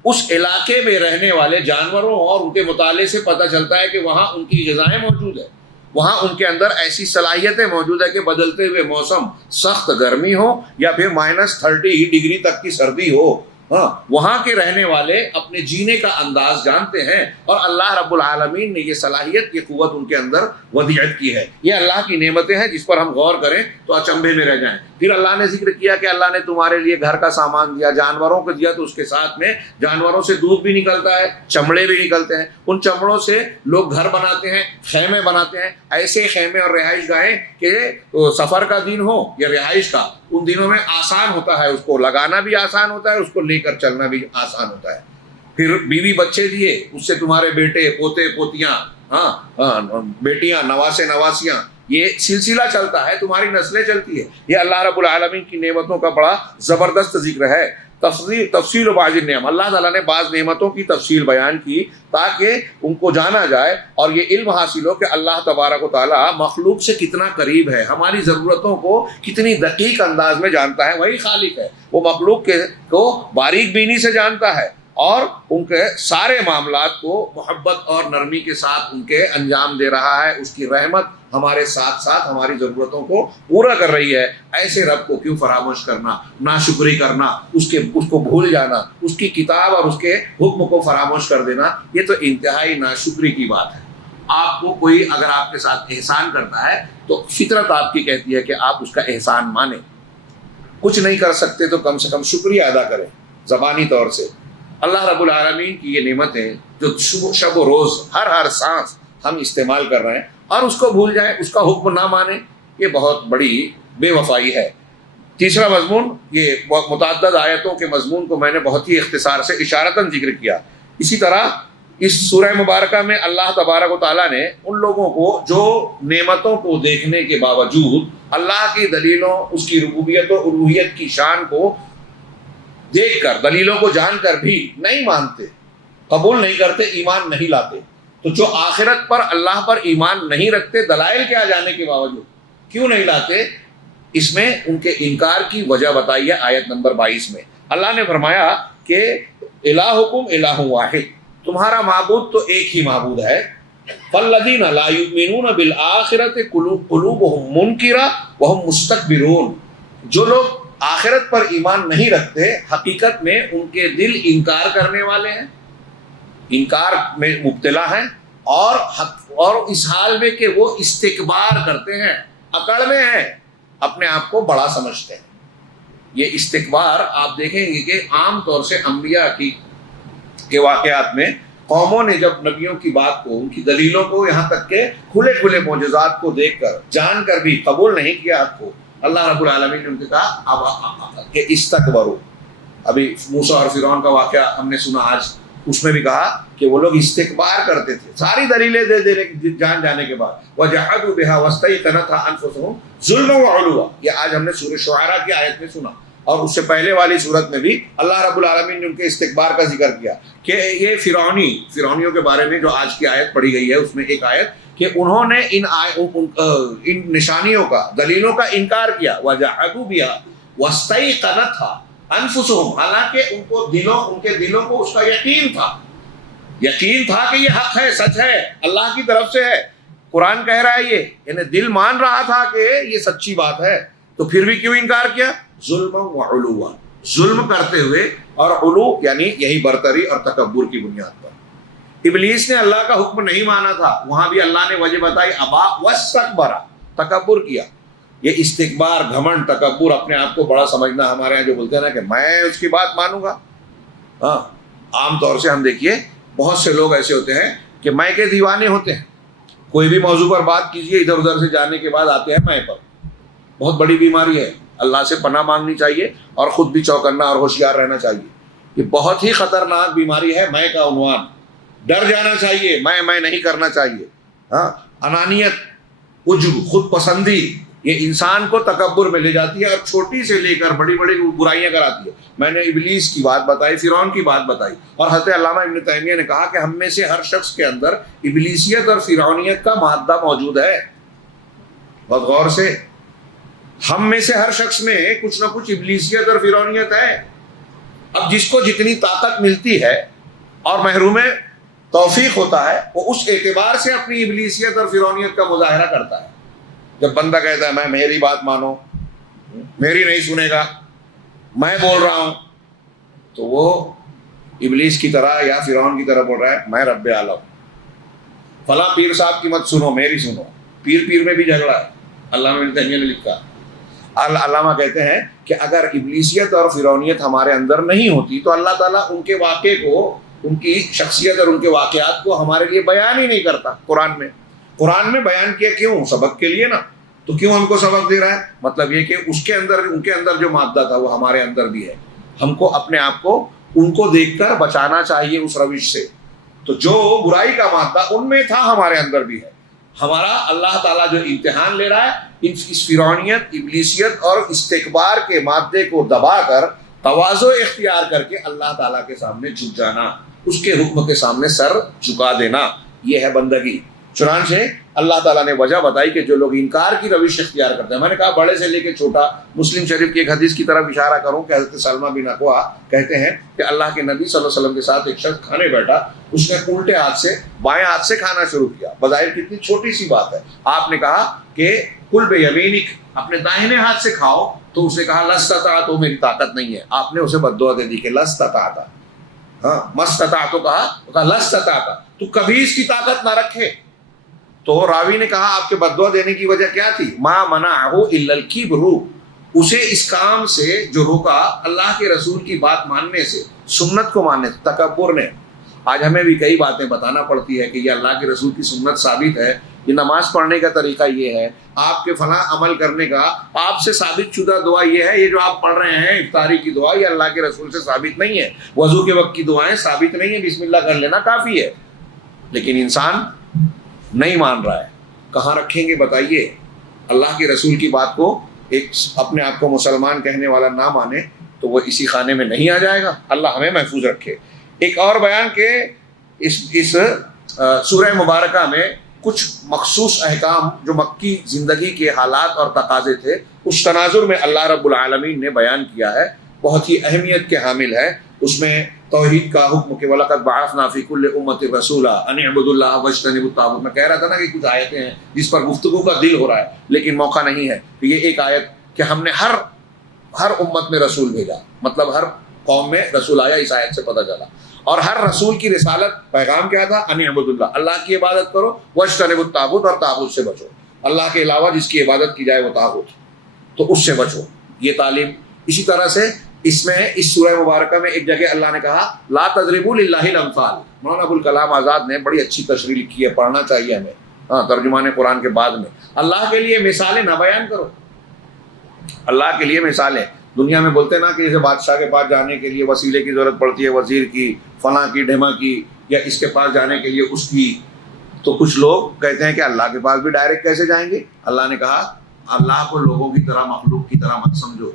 اس علاقے میں رہنے والے جانوروں اور ان کے مطالعے سے پتہ چلتا ہے کہ وہاں ان کی غذائیں موجود ہیں، وہاں ان کے اندر ایسی صلاحیتیں موجود ہے کہ بدلتے ہوئے موسم، سخت گرمی ہو یا پھر -30 ڈگری تک کی سردی ہو، ہاں، وہاں کے رہنے والے اپنے جینے کا انداز جانتے ہیں. اور اللہ رب العالمین نے یہ صلاحیت، یہ قوت ان کے اندر ودیعت کی ہے. یہ اللہ کی نعمتیں ہیں جس پر ہم غور کریں تو اچنبھے میں رہ جائیں. پھر اللہ نے ذکر کیا کہ اللہ نے تمہارے لیے گھر کا سامان دیا، جانوروں کو دیا، تو اس کے ساتھ میں جانوروں سے دودھ بھی نکلتا ہے، چمڑے بھی نکلتے ہیں. ان چمڑوں سے لوگ گھر بناتے ہیں، خیمے بناتے ہیں. ایسے خیمے اور رہائش گاہیں کہ سفر کا دن ہو یا رہائش کا، ان دنوں میں آسان ہوتا ہے، اس کو لگانا بھی آسان ہوتا ہے، اس کو لے کر چلنا بھی آسان ہوتا ہے. پھر بیوی بچے دیے، اس سے تمہارے بیٹے، پوتے، پوتیاں، بیٹیاں، نواسے، نواسیاں، یہ سلسلہ چلتا ہے، تمہاری نسلیں چلتی ہے. یہ اللہ رب العالمین کی نعمتوں کا بڑا زبردست ذکر ہے. تفصیل و بعض النعم، اللہ تعالیٰ نے بعض نعمتوں کی تفصیل بیان کی تاکہ ان کو جانا جائے اور یہ علم حاصل ہو کہ اللہ تبارک و تعالیٰ مخلوق سے کتنا قریب ہے، ہماری ضرورتوں کو کتنی دقیق انداز میں جانتا ہے. وہی خالق ہے، وہ مخلوق کو باریک بینی سے جانتا ہے اور ان کے سارے معاملات کو محبت اور نرمی کے ساتھ ان کے انجام دے رہا ہے. اس کی رحمت ہمارے ساتھ ساتھ ہماری ضرورتوں کو پورا کر رہی ہے. ایسے رب کو کیوں فراموش کرنا، ناشکری کرنا، اس کو بھول جانا، اس کی کتاب اور اس کے حکم کو فراموش کر دینا، یہ تو انتہائی ناشکری کی بات ہے. آپ کو کوئی اگر آپ کے ساتھ احسان کرتا ہے تو فطرت آپ کی کہتی ہے کہ آپ اس کا احسان مانیں. کچھ نہیں کر سکتے تو کم سے کم شکریہ ادا کریں زبانی طور سے. اللہ رب العالمین کی یہ نعمتیں جو شب و روز ہر سانس ہم استعمال کر رہے ہیں اور اس کو بھول جائیں، اس کا حکم نہ مانیں، یہ بہت بڑی بے وفائی ہے. تیسرا مضمون، یہ متعدد آیتوں کے مضمون کو میں نے بہت ہی اختصار سے اشارتاً ذکر کیا. اسی طرح اس سورہ مبارکہ میں اللہ تبارک و تعالیٰ نے ان لوگوں کو جو نعمتوں کو دیکھنے کے باوجود اللہ کی دلیلوں، اس کی ربوبیت و الوہیت کی شان کو دیکھ کر، دلیلوں کو جان کر بھی نہیں مانتے، قبول نہیں کرتے، ایمان نہیں لاتے. تو جو آخرت پر، اللہ پر ایمان نہیں رکھتے، دلائل کیا جانے کے باوجود کیوں نہیں لاتے، اس میں ان کے انکار کی وجہ بتائی ہے آیت نمبر 22 میں. اللہ نے فرمایا کہ الہکم الہ واحد، تمہارا معبود تو ایک ہی معبود ہے. فالذین لا یؤمنون بالآخرۃ قلوبہم منکرہ وہم مستکبرون، جو لوگ آخرت پر ایمان نہیں رکھتے حقیقت میں ان کے دل انکار کرنے والے ہیں، انکار میں مبتلا ہیں، اور اس حال میں کہ وہ استکبار کرتے ہیں، اکڑ میں ہیں، اپنے آپ کو بڑا سمجھتے ہیں. یہ استکبار آپ دیکھیں گے کہ عام طور سے انبیاء کے واقعات میں قوموں نے جب نبیوں کی بات کو، ان کی دلیلوں کو، یہاں تک کہ کھلے کھلے معجزات کو دیکھ کر جان کر بھی قبول نہیں کیا حق کو، اللہ رب العالمین نے ان سے کہا اب کہ استکبروا. ابھی موسیٰ اور فرعون کا واقعہ ہم نے سنا آج، اس میں بھی کہا کہ وہ لوگ استکبار کرتے تھے، ساری دلیلیں دے جان جانے کے بعد. وَجَحَدُوا بِهَا وَاسْتَيْقَنَتْهَا أَنفُسُهُمْ ظُلْمًا وَعُلُوًّا، یہ آج ہم نے سورہ شعراء کی آیت میں سنا، اور اس سے پہلے والی صورت میں بھی اللہ رب العالمین نے ان کے استکبار کا ذکر کیا کہ یہ فرعونیوں کے بارے میں جو آج کی آیت پڑھی گئی ہے اس میں ایک آیت کہ انہوں نے ان نشانیوں کا، دلیلوں کا انکار کیا. وَجَحَدُوا بِهَا وَاسْتَيْقَنَتْهَا أَنفُسُهُمْ، حالانکہ ان کے دلوں کو اس کا یقین تھا کہ یہ حق ہے، سچ ہے، اللہ کی طرف سے ہے، قرآن کہہ رہا ہے یہ، یعنی دل مان رہا تھا کہ یہ سچی بات ہے، تو پھر بھی کیوں انکار کیا؟ ظلم و علوا، ظلم کرتے ہوئے، اور علو یعنی یہی برتری اور تکبر کی بنیاد پر. ابلیس نے اللہ کا حکم نہیں مانا تھا، وہاں بھی اللہ نے وجہ بتائی، ابا واستکبر، تکبر کیا. یہ استکبار، گھمنڈ، تکبر، اپنے آپ کو بڑا سمجھنا، ہمارے یہاں جو بولتے ہیں نا کہ میں اس کی بات مانوں گا. ہاں، عام طور سے ہم دیکھیے بہت سے لوگ ایسے ہوتے ہیں کہ میں کے دیوانے ہوتے ہیں، کوئی بھی موضوع پر بات کیجئے، ادھر ادھر سے جانے کے بعد آتے ہیں میں پر. بہت بڑی بیماری ہے، اللہ سے پناہ مانگنی چاہیے اور خود بھی چوکنا اور ہوشیار رہنا چاہیے. یہ بہت ہی خطرناک بیماری ہے، میں کا عنوان. ڈر جانا چاہیے، میں نہیں کرنا چاہیے. ہاں، انانیت، عجب، خود پسندی، یہ انسان کو تکبر میں لے جاتی ہے اور چھوٹی سے لے کر بڑی بڑی برائیاں کراتی ہے. میں نے ابلیس کی بات بتائی، فرعون کی بات بتائی، اور حضرت علامہ ابن تیمیہ نے کہا کہ ہم میں سے ہر شخص کے اندر ابلیسیت اور فرعونیت کا مادہ موجود ہے. بہت غور سے، ہم میں سے ہر شخص میں کچھ نہ کچھ ابلیسیت اور فرعونیت ہے. اب جس کو جتنی طاقت ملتی ہے اور محروم توفیق ہوتا ہے، وہ اس اعتبار سے اپنی ابلیسیت اور فرعونیت کا مظاہرہ کرتا ہے. جب بندہ کہتا ہے میں میری بات مانو، میری نہیں سنے گا، میں بول رہا ہوں، تو وہ ابلیس کی طرح یا فرعون کی طرح بول رہا ہے میں رب اعلیٰ ہوں. فلاں پیر صاحب کی مت سنو، میری سنو. پیر میں بھی جھگڑا ہے. علامہ ابن تیمیہ نے لکھا، علامہ کہتے ہیں کہ اگر ابلیسیت اور فرعونیت ہمارے اندر نہیں ہوتی تو اللہ تعالیٰ ان کے واقعے کو، ان کی شخصیت اور ان کے واقعات کو ہمارے لیے بیان ہی نہیں کرتا. قرآن میں بیان کیا کیوں؟ سبق کے لیے نا. تو کیوں ہم کو سبق دے رہا ہے؟ مطلب یہ کہ اس کے اندر، ان کے اندر جو مادہ تھا وہ ہمارے اندر بھی ہے. ہم کو اپنے آپ کو ان کو دیکھ کر بچانا چاہیے اس روش سے. تو جو برائی کا مادہ ان میں تھا ہمارے اندر بھی ہے. ہمارا اللہ تعالیٰ جو امتحان لے رہا ہے اس فرعونیت، ابلیسیت اور استکبار کے مادے کو دبا کر تواضع اختیار کر کے اللہ تعالیٰ کے سامنے جھک جانا، اس کے حکم کے سامنے سر جھکا دینا، یہ ہے بندگی. چنانچہ اللہ تعالیٰ نے وجہ بتائی کہ جو لوگ انکار کی روش اختیار کرتے ہیں، میں نے کہا بڑے سے لے کے چھوٹا. مسلم شریف کی ایک حدیث کی طرف اشارہ کروں کہ حضرت سلمہ بن اکوع کہتے ہیں کہ اللہ کے نبی صلی اللہ علیہ وسلم کے ساتھ ایک شخص کھانے بیٹھا، اس نے الٹے ہاتھ سے بائیں ہاتھ سے کھانا شروع کیا. بظاہر کتنی چھوٹی سی بات ہے. آپ نے کہا کہ کل بیمینک، اپنے داہنے ہاتھ سے کھاؤ. تو اس نے کہا لستطعت، میری طاقت نہیں ہے. آپ نے اسے بد دعا دے دی کہ لستطعت. ہاں، مستطعت تو کہا لستطعت، تو کبھی اس کی طاقت نہ رکھے. تو راوی نے کہا آپ کے بد دعا دینے کی وجہ کیا تھی؟ ما منعہ الا الکبر، اسے اس کام سے جو روکا اللہ کے رسول کی بات ماننے سے، سنت کو ماننے سے، تکبر نے. آج ہمیں بھی کئی باتیں بتانا پڑتی ہے کہ یہ اللہ کے رسول کی سنت ثابت ہے، یہ نماز پڑھنے کا طریقہ یہ ہے، آپ کے فلاں عمل کرنے کا آپ سے ثابت شدہ دعا یہ ہے، یہ جو آپ پڑھ رہے ہیں افطاری کی دعا، یہ اللہ کے رسول سے ثابت نہیں ہے. وضو کے وقت کی دعائیں ثابت نہیں ہیں، بسم اللہ کر لینا کافی ہے. لیکن انسان نہیں مان رہا ہے. کہاں رکھیں گے بتائیے؟ اللہ کے رسول کی بات کو ایک اپنے آپ کو مسلمان کہنے والا نہ مانے تو وہ اسی خانے میں نہیں آ جائے گا. اللہ ہمیں محفوظ رکھے. ایک اور بیان کہ اس سورہ مبارکہ میں کچھ مخصوص احکام جو مکی زندگی کے حالات اور تقاضے تھے، اس تناظر میں اللہ رب العالمین نے بیان کیا ہے بہت ہی اہمیت کے حامل ہے. اس میں توحید کا حکم کہ وَلَقَدْ بَعَثْنَا فِي كُلِّ أُمَّةٍ رَسُولًا أَنِ اعْبُدُوا اللَّهَ وَاجْتَنِبُوا الطَّاغُوتَ. میں کہہ رہا تھا نا کہ کچھ آیتیں ہیں جس پر گفتگو کا دل ہو رہا ہے لیکن موقع نہیں ہے. تو یہ ایک آیت کہ ہم نے ہر امت میں رسول بھیجا، مطلب ہر قوم میں رسول آیا، اس آیت سے پتہ چلا. اور ہر رسول کی رسالت پیغام کیا تھا؟ ان اعبدوا اللہ، اللہ کی عبادت کرو، واجتنبوا الطاغوت، اور طاغوت سے بچو. اللہ کے علاوہ جس کی عبادت کی جائے وہ طاغوت، تو اس سے بچو. یہ تعلیم. اسی طرح سے اس میں اس سورہ مبارکہ میں ایک جگہ اللہ نے کہا لا تضربوا للہ الامثال. مولانا ابوالکلام آزاد نے بڑی اچھی تشریح لکھی ہے، پڑھنا چاہیے ہمیں. ترجمان قرآن کے بعد میں اللہ کے لیے مثالیں نہ بیان کرو. اللہ کے لیے مثالیں. دنیا میں بولتے ہیں نا کہ جیسے بادشاہ کے پاس جانے کے لیے وسیلے کی ضرورت پڑتی ہے، وزیر کی، فلاں کی، ڈھیما کی، یا اس کے پاس جانے کے لیے اس کی. تو کچھ لوگ کہتے ہیں کہ اللہ کے پاس بھی ڈائریکٹ کیسے جائیں گے؟ اللہ نے کہا اللہ کو لوگوں کی طرح، مخلوق کی طرح مت سمجھو.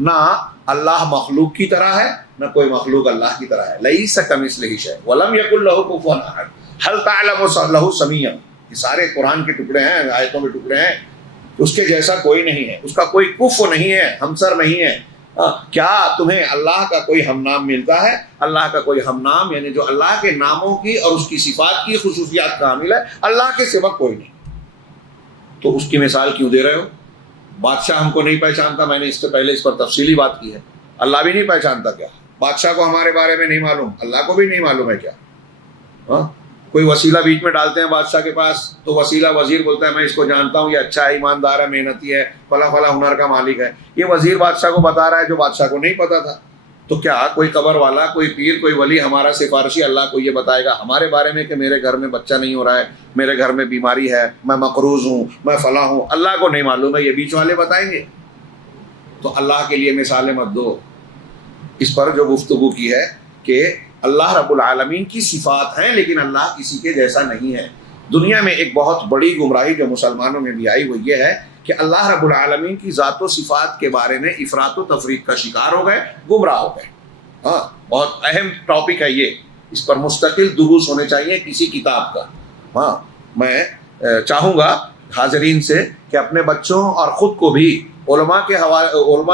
نہ اللہ مخلوق کی طرح ہے، نہ کوئی مخلوق اللہ کی طرح ہے. لیس کمثلہ شیء ولم یکن لہ کفوا احد هل تعلم لہ سمیع. یہ سارے قرآن کے ٹکڑے ہیں، آیتوں کے ٹکڑے ہیں. اس کے جیسا کوئی نہیں ہے، اس کا کوئی کفو نہیں ہے، ہمسر نہیں ہے. کیا تمہیں اللہ کا کوئی ہم نام ملتا ہے؟ اللہ کا کوئی ہم نام یعنی جو اللہ کے ناموں کی اور اس کی صفات کی خصوصیات کا حامل ہے، اللہ کے سوا کوئی نہیں. تو اس کی مثال کیوں دے رہے ہو؟ بادشاہ ہم کو نہیں پہچانتا، میں نے اس سے پہلے اس پر تفصیلی بات کی ہے. اللہ بھی نہیں پہچانتا کیا؟ بادشاہ کو ہمارے بارے میں نہیں معلوم، اللہ کو بھی نہیں معلوم ہے کیا؟ کوئی وسیلہ بیچ میں ڈالتے ہیں بادشاہ کے پاس، تو وسیلہ وزیر بولتا ہے میں اس کو جانتا ہوں، یہ اچھا ہے، ایماندار ہے، محنتی ہے، فلاں فلاں ہنر کا مالک ہے. یہ وزیر بادشاہ کو بتا رہا ہے جو بادشاہ کو نہیں پتا تھا. تو کیا کوئی قبر والا، کوئی پیر، کوئی ولی ہمارا سفارشی اللہ کو یہ بتائے گا ہمارے بارے میں کہ میرے گھر میں بچہ نہیں ہو رہا ہے، میرے گھر میں بیماری ہے، میں مقروض ہوں، میں فلاں ہوں؟ اللہ کو نہیں معلوم ہے، یہ بیچ والے بتائیں گے. تو اللہ کے لیے مثالیں مت دو. اس پر جو گفتگو کی ہے کہ اللہ رب العالمین کی صفات ہیں لیکن اللہ کسی کے جیسا نہیں ہے. دنیا میں ایک بہت بڑی گمراہی جو مسلمانوں میں بھی آئی وہ یہ ہے کہ اللہ رب العالمین کی ذات و صفات کے بارے میں افراط و تفریط کا شکار ہو گئے، گمراہ ہو گئے. بہت اہم ٹاپک ہے یہ، اس پر مستقل دروس ہونے چاہیے کسی کتاب کا. میں چاہوں گا حاضرین سے کہ اپنے بچوں اور خود کو بھی علماء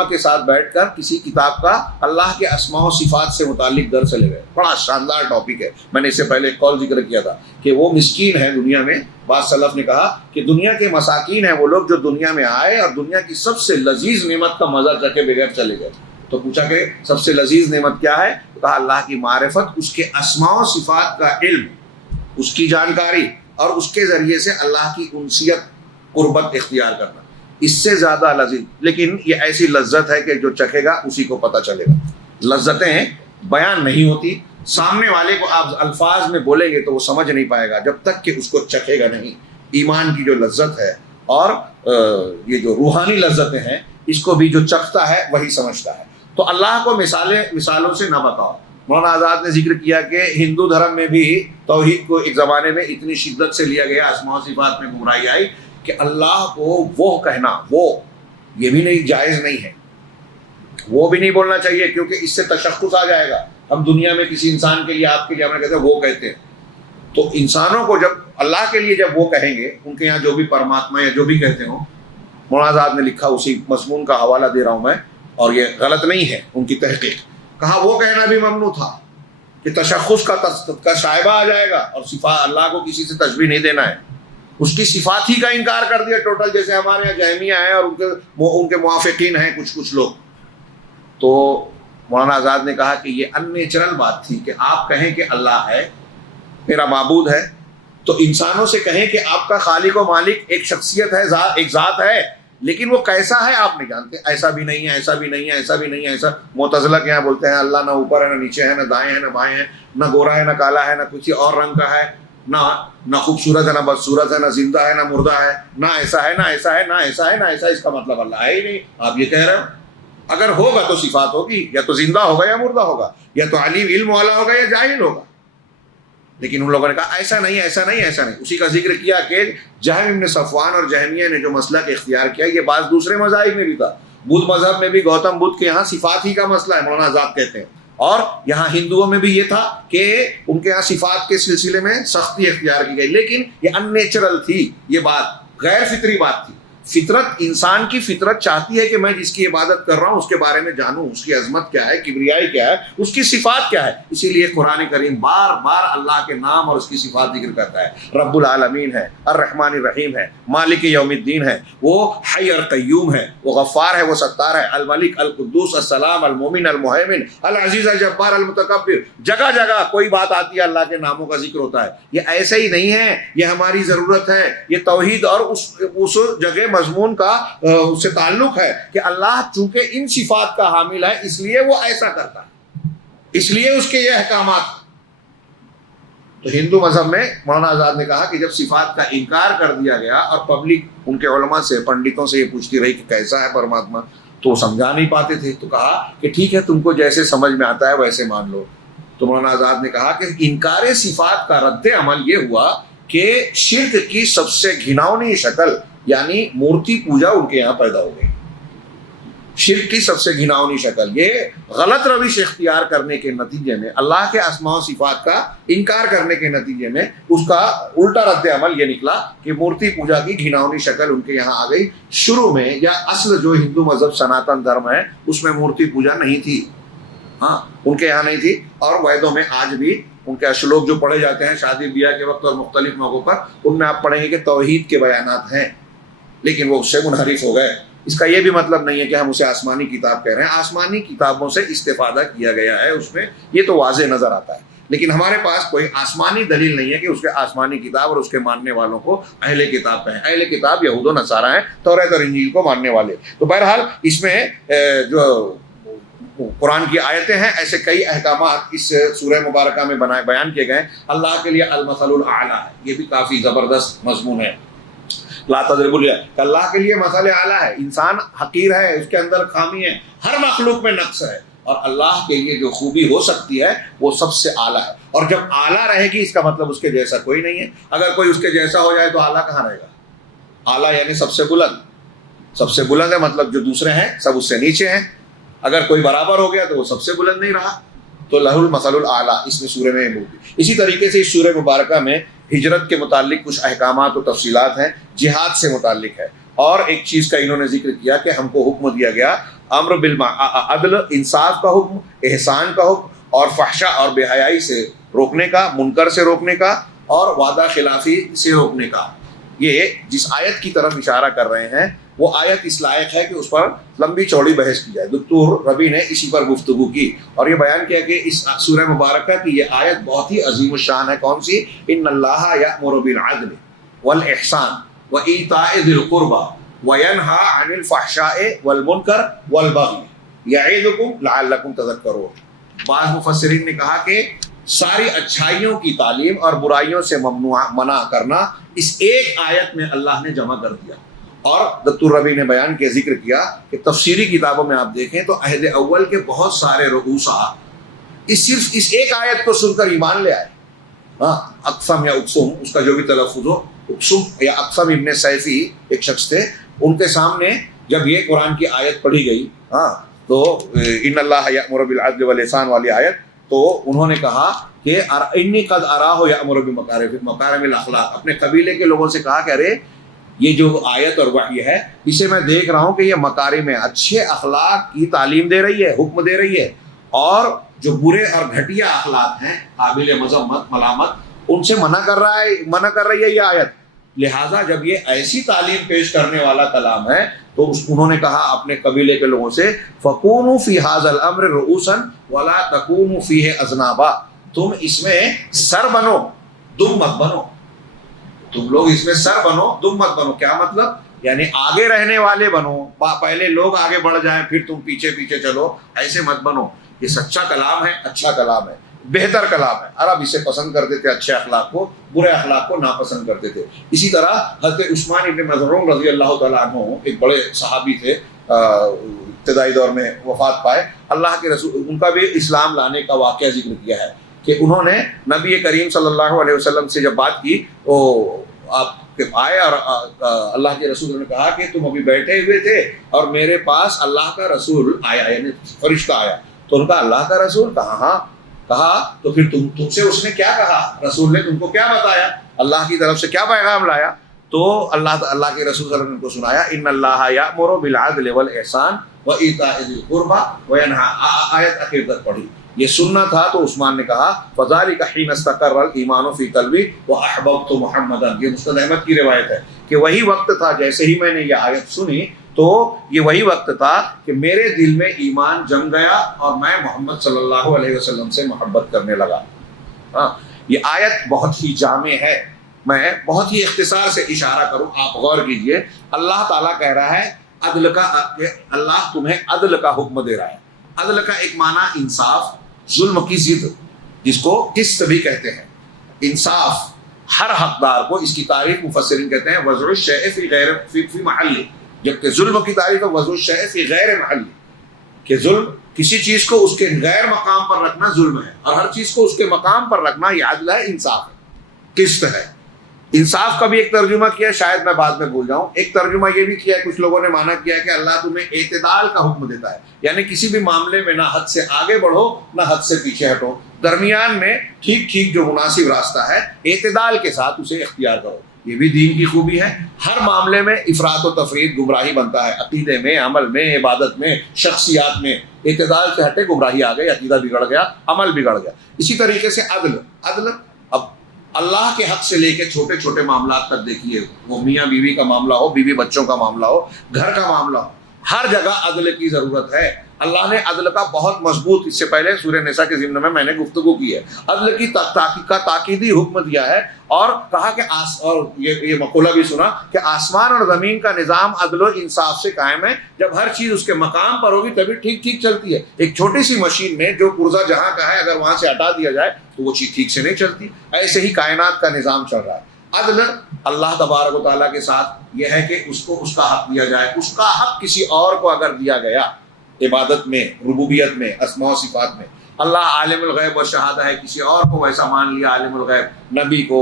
کے ساتھ بیٹھ کر کسی کتاب کا اللہ کے اسماء و صفات سے متعلق درس لے گئے. بڑا شاندار ٹاپک ہے. میں نے اس سے پہلے ایک کال ذکر کیا تھا کہ وہ مسکین ہیں دنیا میں. بعض سلف نے کہا کہ دنیا کے مساکین ہیں وہ لوگ جو دنیا میں آئے اور دنیا کی سب سے لذیذ نعمت کا مزہ چکے بغیر چلے گئے. تو پوچھا کہ سب سے لذیذ نعمت کیا ہے؟ تو کہا اللہ کی معرفت، اس کے اسماء و صفات کا علم، اس کی جانکاری، اور اس کے ذریعے سے اللہ کی انسیت، قربت اختیار کرنا. اس سے زیادہ لذیذ. لیکن یہ ایسی لذت ہے کہ جو چکھے گا اسی کو پتہ چلے گا. لذتیں بیان نہیں ہوتی. سامنے والے کو آپ الفاظ میں بولیں گے تو وہ سمجھ نہیں پائے گا جب تک کہ اس کو چکھے گا نہیں. ایمان کی جو لذت ہے اور یہ جو روحانی لذتیں ہیں، اس کو بھی جو چکھتا ہے وہی سمجھتا ہے. تو اللہ کو مثالوں سے نہ بتاؤ. مولانا آزاد نے ذکر کیا کہ ہندو دھرم میں بھی توحید کو ایک زمانے میں اتنی شدت سے لیا گیا، اسماء و صفات میں گمراہی آئی کہ اللہ کو وہ کہنا، وہ یہ بھی نہیں جائز نہیں ہے، وہ بھی نہیں بولنا چاہیے کیونکہ اس سے تشخص آ جائے گا. ہم دنیا میں کسی انسان کے لیے، آپ کے لیے ہم نے کہتے ہیں وہ کہتے ہیں. تو انسانوں کو جب اللہ کے لیے جب وہ کہیں گے، ان کے یہاں جو بھی پرماتما یا جو بھی کہتے ہوں، مولانا آزاد نے لکھا، اسی مضمون کا حوالہ دے رہا ہوں میں، اور یہ غلط نہیں ہے ان کی تحقیق. کہا وہ کہنا بھی ممنوع تھا کہ تشخص کا شائبہ آ جائے گا اور صفات اللہ کو کسی سے تشبیہ نہیں دینا ہے. اس کی صفات ہی کا انکار کر دیا ٹوٹل، جیسے ہمارے یہاں جہمیہ ہیں اور ان کے موافقین ہیں کچھ لوگ. تو مولانا آزاد نے کہا کہ یہ ان نیچرل بات تھی کہ آپ کہیں کہ اللہ ہے، میرا معبود ہے، تو انسانوں سے کہیں کہ آپ کا خالق و مالک ایک شخصیت ہے، ایک ذات ہے، لیکن وہ کیسا ہے آپ نہیں جانتے. ایسا بھی نہیں ہے، ایسا بھی نہیں ہے، ایسا بھی نہیں ہے. ایسا معتزلہ کے یہاں بولتے ہیں اللہ نہ اوپر ہے، نہ نیچے ہے، نہ دائیں ہے، نہ بائیں ہے، نہ گورا ہے، نہ کالا ہے، نہ کسی اور رنگ کا ہے، نہ خوبصورت ہے، نہ بدصورت ہے، نہ زندہ ہے، نہ مردہ ہے، نہ ایسا ہے، نہ ایسا ہے، نہ ایسا ہے، نہ ایسا. اس کا مطلب اللہ ہے ہی نہیں. آپ یہ کہہ رہے ہو. اگر ہوگا تو صفات ہوگی، یا تو زندہ ہوگا یا مردہ ہوگا، یا تو علیم علم والا ہوگا یا جاہل ہوگا. لیکن ان لوگوں نے کہا ایسا نہیں، ایسا نہیں، ایسا نہیں. اسی کا ذکر کیا کہ جہم ابن صفوان اور جہمیہ نے جو مسلک اختیار کیا، یہ بعض دوسرے مذاہب میں بھی تھا. بدھ مذہب میں بھی گوتم بدھ کے یہاں صفات ہی کا مسئلہ ہے، مولانا آزاد کہتے ہیں. اور یہاں ہندوؤں میں بھی یہ تھا کہ ان کے یہاں صفات کے سلسلے میں سختی اختیار کی گئی، لیکن یہ ان نیچرل تھی. یہ بات غیر فطری بات تھی. فطرت، انسان کی فطرت چاہتی ہے کہ میں جس کی عبادت کر رہا ہوں اس کے بارے میں جانوں، اس کی عظمت کیا ہے، کبریائی کیا ہے، اس کی صفات کیا ہے. اسی لیے قرآن کریم بار بار اللہ کے نام اور اس کی صفات ذکر کرتا ہے. رب العالمین ہے، الرحمن الرحیم ہے، مالک یوم الدین ہے، وہ حی اور قیوم ہے، وہ غفار ہے، وہ ستار ہے، الملک، القدوس، السلام، المومن، المہیمن، العزیز، الجبار، المتکبر. جگہ جگہ کوئی بات آتی ہے اللہ کے ناموں کا ذکر ہوتا ہے. یہ ایسے ہی نہیں ہے، یہ ہماری ضرورت ہے. یہ توحید اور اس جگہ مضمون کا اس سے تعلق ہے کہ اللہ چونکہ ان صفات کا حامل ہے اس لیے وہ ایسا کرتا ہے، اس لیے اس کے یہ احکامات. تو ہندو مذہب میں مولانا آزاد نے کہا کہ جب صفات کا انکار کر دیا گیا اور پبلک ان کے علماء سے، پنڈتوں سے یہ پوچھتی رہی کہ کیسا ہے پرماتما، تو وہ سمجھا نہیں پاتے تھے. تو کہا کہ ٹھیک ہے، تم کو جیسے سمجھ میں آتا ہے ویسے مان لو. تو مولانا آزاد نے کہا کہ انکار صفات کا رد عمل یہ ہوا کہ شرک کی سب سے گھناؤنی شکل یعنی مورتی پوجا ان کے یہاں پیدا ہو گئی. شرک کی سب سے گھناؤنی شکل، یہ غلط روش اختیار کرنے کے نتیجے میں، اللہ کے اسماء و صفات کا انکار کرنے کے نتیجے میں اس کا الٹا رد عمل یہ نکلا کہ مورتی پوجا کی گھناؤنی شکل ان کے یہاں آ گئی. شروع میں یا اصل جو ہندو مذہب سناتن دھرم ہے اس میں مورتی پوجا نہیں تھی، ہاں ان کے یہاں نہیں تھی. اور ویدوں میں آج بھی ان کے اشلوک جو پڑھے جاتے ہیں شادی بیاہ کے وقت اور مختلف موقعوں پر، ان میں آپ پڑھیں گے کہ توحید کے بیانات ہیں، لیکن وہ اس سے منحرف ہو گئے. اس کا یہ بھی مطلب نہیں ہے کہ ہم اسے آسمانی کتاب کہہ رہے ہیں. آسمانی کتابوں سے استفادہ کیا گیا ہے اس میں، یہ تو واضح نظر آتا ہے، لیکن ہمارے پاس کوئی آسمانی دلیل نہیں ہے کہ اس کے آسمانی کتاب اور اس کے ماننے والوں کو اہل کتاب کہیں. اہل کتاب یہود و نصارہ ہیں، توریت اور انجیل کو ماننے والے. تو بہرحال اس میں جو قرآن کی آیتیں ہیں، ایسے کئی احکامات اس سورہ مبارکہ میں بیان کیے گئے. اللہ کے لیے المثل الاعلیٰ ہے، یہ بھی کافی زبردست مضمون ہے. لا تضربوا کہ اللہ کے لیے مثل اعلیٰ ہے. انسان حقیر ہے، اس کے اندر خامی ہے، ہر مخلوق میں نقص ہے، اور اللہ کے لیے جو خوبی ہو سکتی ہے وہ سب سے اعلیٰ ہے. اور جب اعلیٰ رہے گی اس کا مطلب اس کے جیسا کوئی نہیں ہے. اگر کوئی اس کے جیسا ہو جائے تو اعلیٰ کہاں رہے گا؟ اعلیٰ یعنی سب سے بلند. سب سے بلند ہے مطلب جو دوسرے ہیں سب اس سے نیچے ہیں. اگر کوئی برابر ہو گیا تو وہ سب سے بلند نہیں رہا. تو لہ المثل الاعلیٰ اس میں سورہ میں موجود. اسی طریقے سے اس سورہ مبارکہ میں ہجرت کے متعلق کچھ احکامات و تفصیلات ہیں، جہاد سے متعلق ہے. اور ایک چیز کا انہوں نے ذکر کیا کہ ہم کو حکم دیا گیا امر بالعدل، انصاف کا حکم، احسان کا حکم، اور فحشاء اور بے حیائی سے روکنے کا، منکر سے روکنے کا، اور وعدہ خلافی سے روکنے کا. یہ جس آیت کی طرف اشارہ کر رہے ہیں وہ آیت اس لائق ہے کہ اس پر لمبی چوڑی بحث کی جائے. دکتور ربی نے اسی پر گفتگو کی اور یہ بیان کیا کہ اس سورہ مبارکہ کی یہ آیت بہت ہی عظیم الشان ہے. کون سی؟ ان اللہ یأمر بالعدل والاحسان وایتاء ذی القربى وینہی عن الفحشاء والمنکر والبغی یعظکم لعلکم تذکرون. بعض مفسرین نے کہا کہ ساری اچھائیوں کی تعلیم اور برائیوں سے منع کرنا اس ایک آیت میں اللہ نے جمع کر دیا. اور دکتور ربی نے بیان کیا، ذکر کیا کہ تفسیری کتابوں میں آپ دیکھیں تو عہد اول کے بہت سارے رؤوسا صرف اس ایک آیت کو سن کر ایمان لے آئے. اقسم یا اقسم، اس کا جو بھی تلفظ ہو، اقسم یا اقسم ابن سیفی ایک شخص تھے، ان کے سامنے جب یہ قرآن کی آیت پڑھی گئی تو ان اللہ یأمر بالعدل والاحسان والی آیت، تو انہوں نے کہا کہ انی قد اراہ یأمر بمکارم الاخلاق. اپنے قبیلے کے لوگوں سے کہا کہ ارے یہ جو آیت اور وحی ہے اسے میں دیکھ رہا ہوں کہ یہ مکارم اچھے اخلاق کی تعلیم دے رہی ہے، حکم دے رہی ہے، اور جو برے اور گھٹیا اخلاق ہیں قابل مذمت ملامت ان سے منع کر رہی ہے یہ آیت. لہٰذا جب یہ ایسی تعلیم پیش کرنے والا کلام ہے تو انہوں نے کہا اپنے قبیلے کے لوگوں سے فَكُونُوا فِي هَذَا الْأَمْرِ رُؤُوسًا وَلَا تَكُونُوا فِيهِ أَذْنَابًا. تم اس میں سر بنو، دم مت بنو. تم لوگ اس میں سر بنو، دم مت بنو. کیا مطلب؟ یعنی آگے رہنے والے بنو، پہلے لوگ آگے بڑھ جائیں پھر تم پیچھے پیچھے چلو، ایسے مت بنو. یہ سچا کلام ہے، اچھا کلام ہے، بہتر کلام ہے. عرب اسے پسند کرتے تھے، اچھے اخلاق کو، برے اخلاق کو ناپسند کرتے تھے. اسی طرح حضرت عثمان ابن مظعون رضی اللہ تعالیٰ عنہ ایک بڑے صحابی تھے، ابتدائی دور میں وفات پائے. اللہ کے رسول ان کا بھی اسلام لانے کا واقعہ ذکر کیا ہے کہ انہوں نے نبی کریم صلی اللہ علیہ وسلم سے جب بات کی وہ آپ آئے اور اللہ کے رسول نے کہا کہ تم ابھی بیٹھے ہوئے تھے اور میرے پاس اللہ کا رسول آیا، یعنی فرشتہ آیا. تو ان کا اللہ کا رسول کہا تو پھر تم سے اس نے کیا کہا؟ رسول نے تم کو کیا بتایا؟ اللہ کی طرف سے کیا پیغام لایا؟ تو اللہ کے رسول صلی اللہ علیہ وسلم نے کو سنایا ان اللہ یأمر بالعدل والاحسان وایتاء ذی القربى وینہی، آیت اخیر تک پڑھی. یہ سننا تھا تو عثمان نے کہا فذلک حین استقر الایمان فی قلبی واحببت محمدا. یہ مستد احمد کی روایت ہے کہ وہی وقت تھا جیسے ہی میں نے یہ آیت سنی تو یہ وہی وقت تھا کہ میرے دل میں ایمان جم گیا اور میں محمد صلی اللہ علیہ وسلم سے محبت کرنے لگا. ہاں یہ آیت بہت ہی جامع ہے. میں بہت ہی اختصار سے اشارہ کروں، آپ غور کیجئے. اللہ تعالیٰ کہہ رہا ہے عدل کا، اللہ تمہیں عدل کا حکم دے رہا ہے. عدل کا ایک معنی انصاف، ظلم کی ضد جس کو قسط بھی کہتے ہیں. انصاف، ہر حقدار کو، اس کی تعریف مفسرین کہتے ہیں وضع الشیء فی غیر فی محل، جبکہ ظلم کی تعریف ہے وضع الشیء فی غیر محل، کہ ظلم کسی چیز کو اس کے غیر مقام پر رکھنا ظلم ہے، اور ہر چیز کو اس کے مقام پر رکھنا یہ عدل ہے، انصاف ہے، قسط ہے. انصاف کا بھی ایک ترجمہ کیا، شاید میں بعد میں بھول جاؤں. ایک ترجمہ یہ بھی کیا ہے، کچھ لوگوں نے مانا کیا ہے کہ اللہ تمہیں اعتدال کا حکم دیتا ہے، یعنی کسی بھی معاملے میں نہ حد سے آگے بڑھو نہ حد سے پیچھے ہٹو، درمیان میں ٹھیک ٹھیک جو مناسب راستہ ہے اعتدال کے ساتھ اسے اختیار کرو. یہ بھی دین کی خوبی ہے. ہر معاملے میں افراط و تفریط گمراہی بنتا ہے، عقیدے میں، عمل میں، عبادت میں، شخصیات میں. اعتدال سے ہٹے گمراہی آ گئی، عقیدہ بگڑ گیا، عمل بگڑ گیا. اسی طریقے سے عدل اب اللہ کے حق سے لے کے چھوٹے چھوٹے معاملات تک دیکھیے، وہ میاں بیوی کا معاملہ ہو، بیوی بچوں کا معاملہ ہو، گھر کا معاملہ ہو، ہر جگہ عدل کی ضرورت ہے. اللہ نے عدل کا بہت مضبوط، اس سے پہلے سورہ نساء کے ضمن میں نے گفتگو کی ہے، عدل کی تاکیدی حکم دیا ہے اور کہا کہ اور یہ مقولہ بھی سنا کہ آسمان اور زمین کا نظام عدل و انصاف سے قائم ہے. جب ہر چیز اس کے مقام پر ہوگی تبھی ٹھیک ٹھیک چلتی ہے. ایک چھوٹی سی مشین میں جو پرزہ جہاں کا ہے اگر وہاں سے ہٹا دیا جائے تو وہ چیز ٹھیک سے نہیں چلتی. ایسے ہی کائنات کا نظام چل رہا ہے. عدل اللہ تبارک و تعالیٰ کے ساتھ یہ ہے کہ اس کو اس کا حق دیا جائے. اس کا حق کسی اور کو اگر دیا گیا، عبادت میں، ربوبیت میں، اسماء و صفات میں، اللہ عالم الغیب و شہادہ ہے، کسی اور کو ویسا مان لیا عالم الغیب، نبی کو،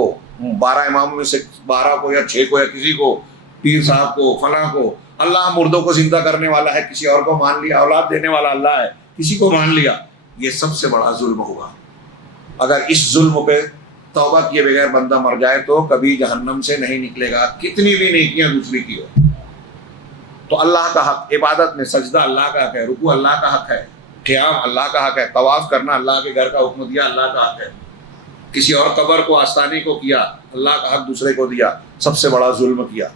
12 اماموں میں سے 12 کو یا 6 کو یا کسی کو، پیر صاحب کو، فلاں کو. اللہ مردوں کو زندہ کرنے والا ہے، کسی اور کو مان لیا. اولاد دینے والا اللہ ہے، کسی کو مان لیا. یہ سب سے بڑا ظلم ہوا. اگر اس ظلم پہ توبہ کیے بغیر بندہ مر جائے تو کبھی جہنم سے نہیں نکلے گا، کتنی بھی نیکیاں دوسری کی ہو. تو اللہ کا حق، عبادت میں سجدہ اللہ کا حق ہے، رکوع اللہ کا حق ہے، قیام اللہ کا حق ہے، طواف کرنا اللہ کے گھر کا حکم دیا اللہ کا حق ہے. کسی اور قبر کو، آستانے کو کیا، اللہ کا حق دوسرے کو دیا، سب سے بڑا ظلم کیا.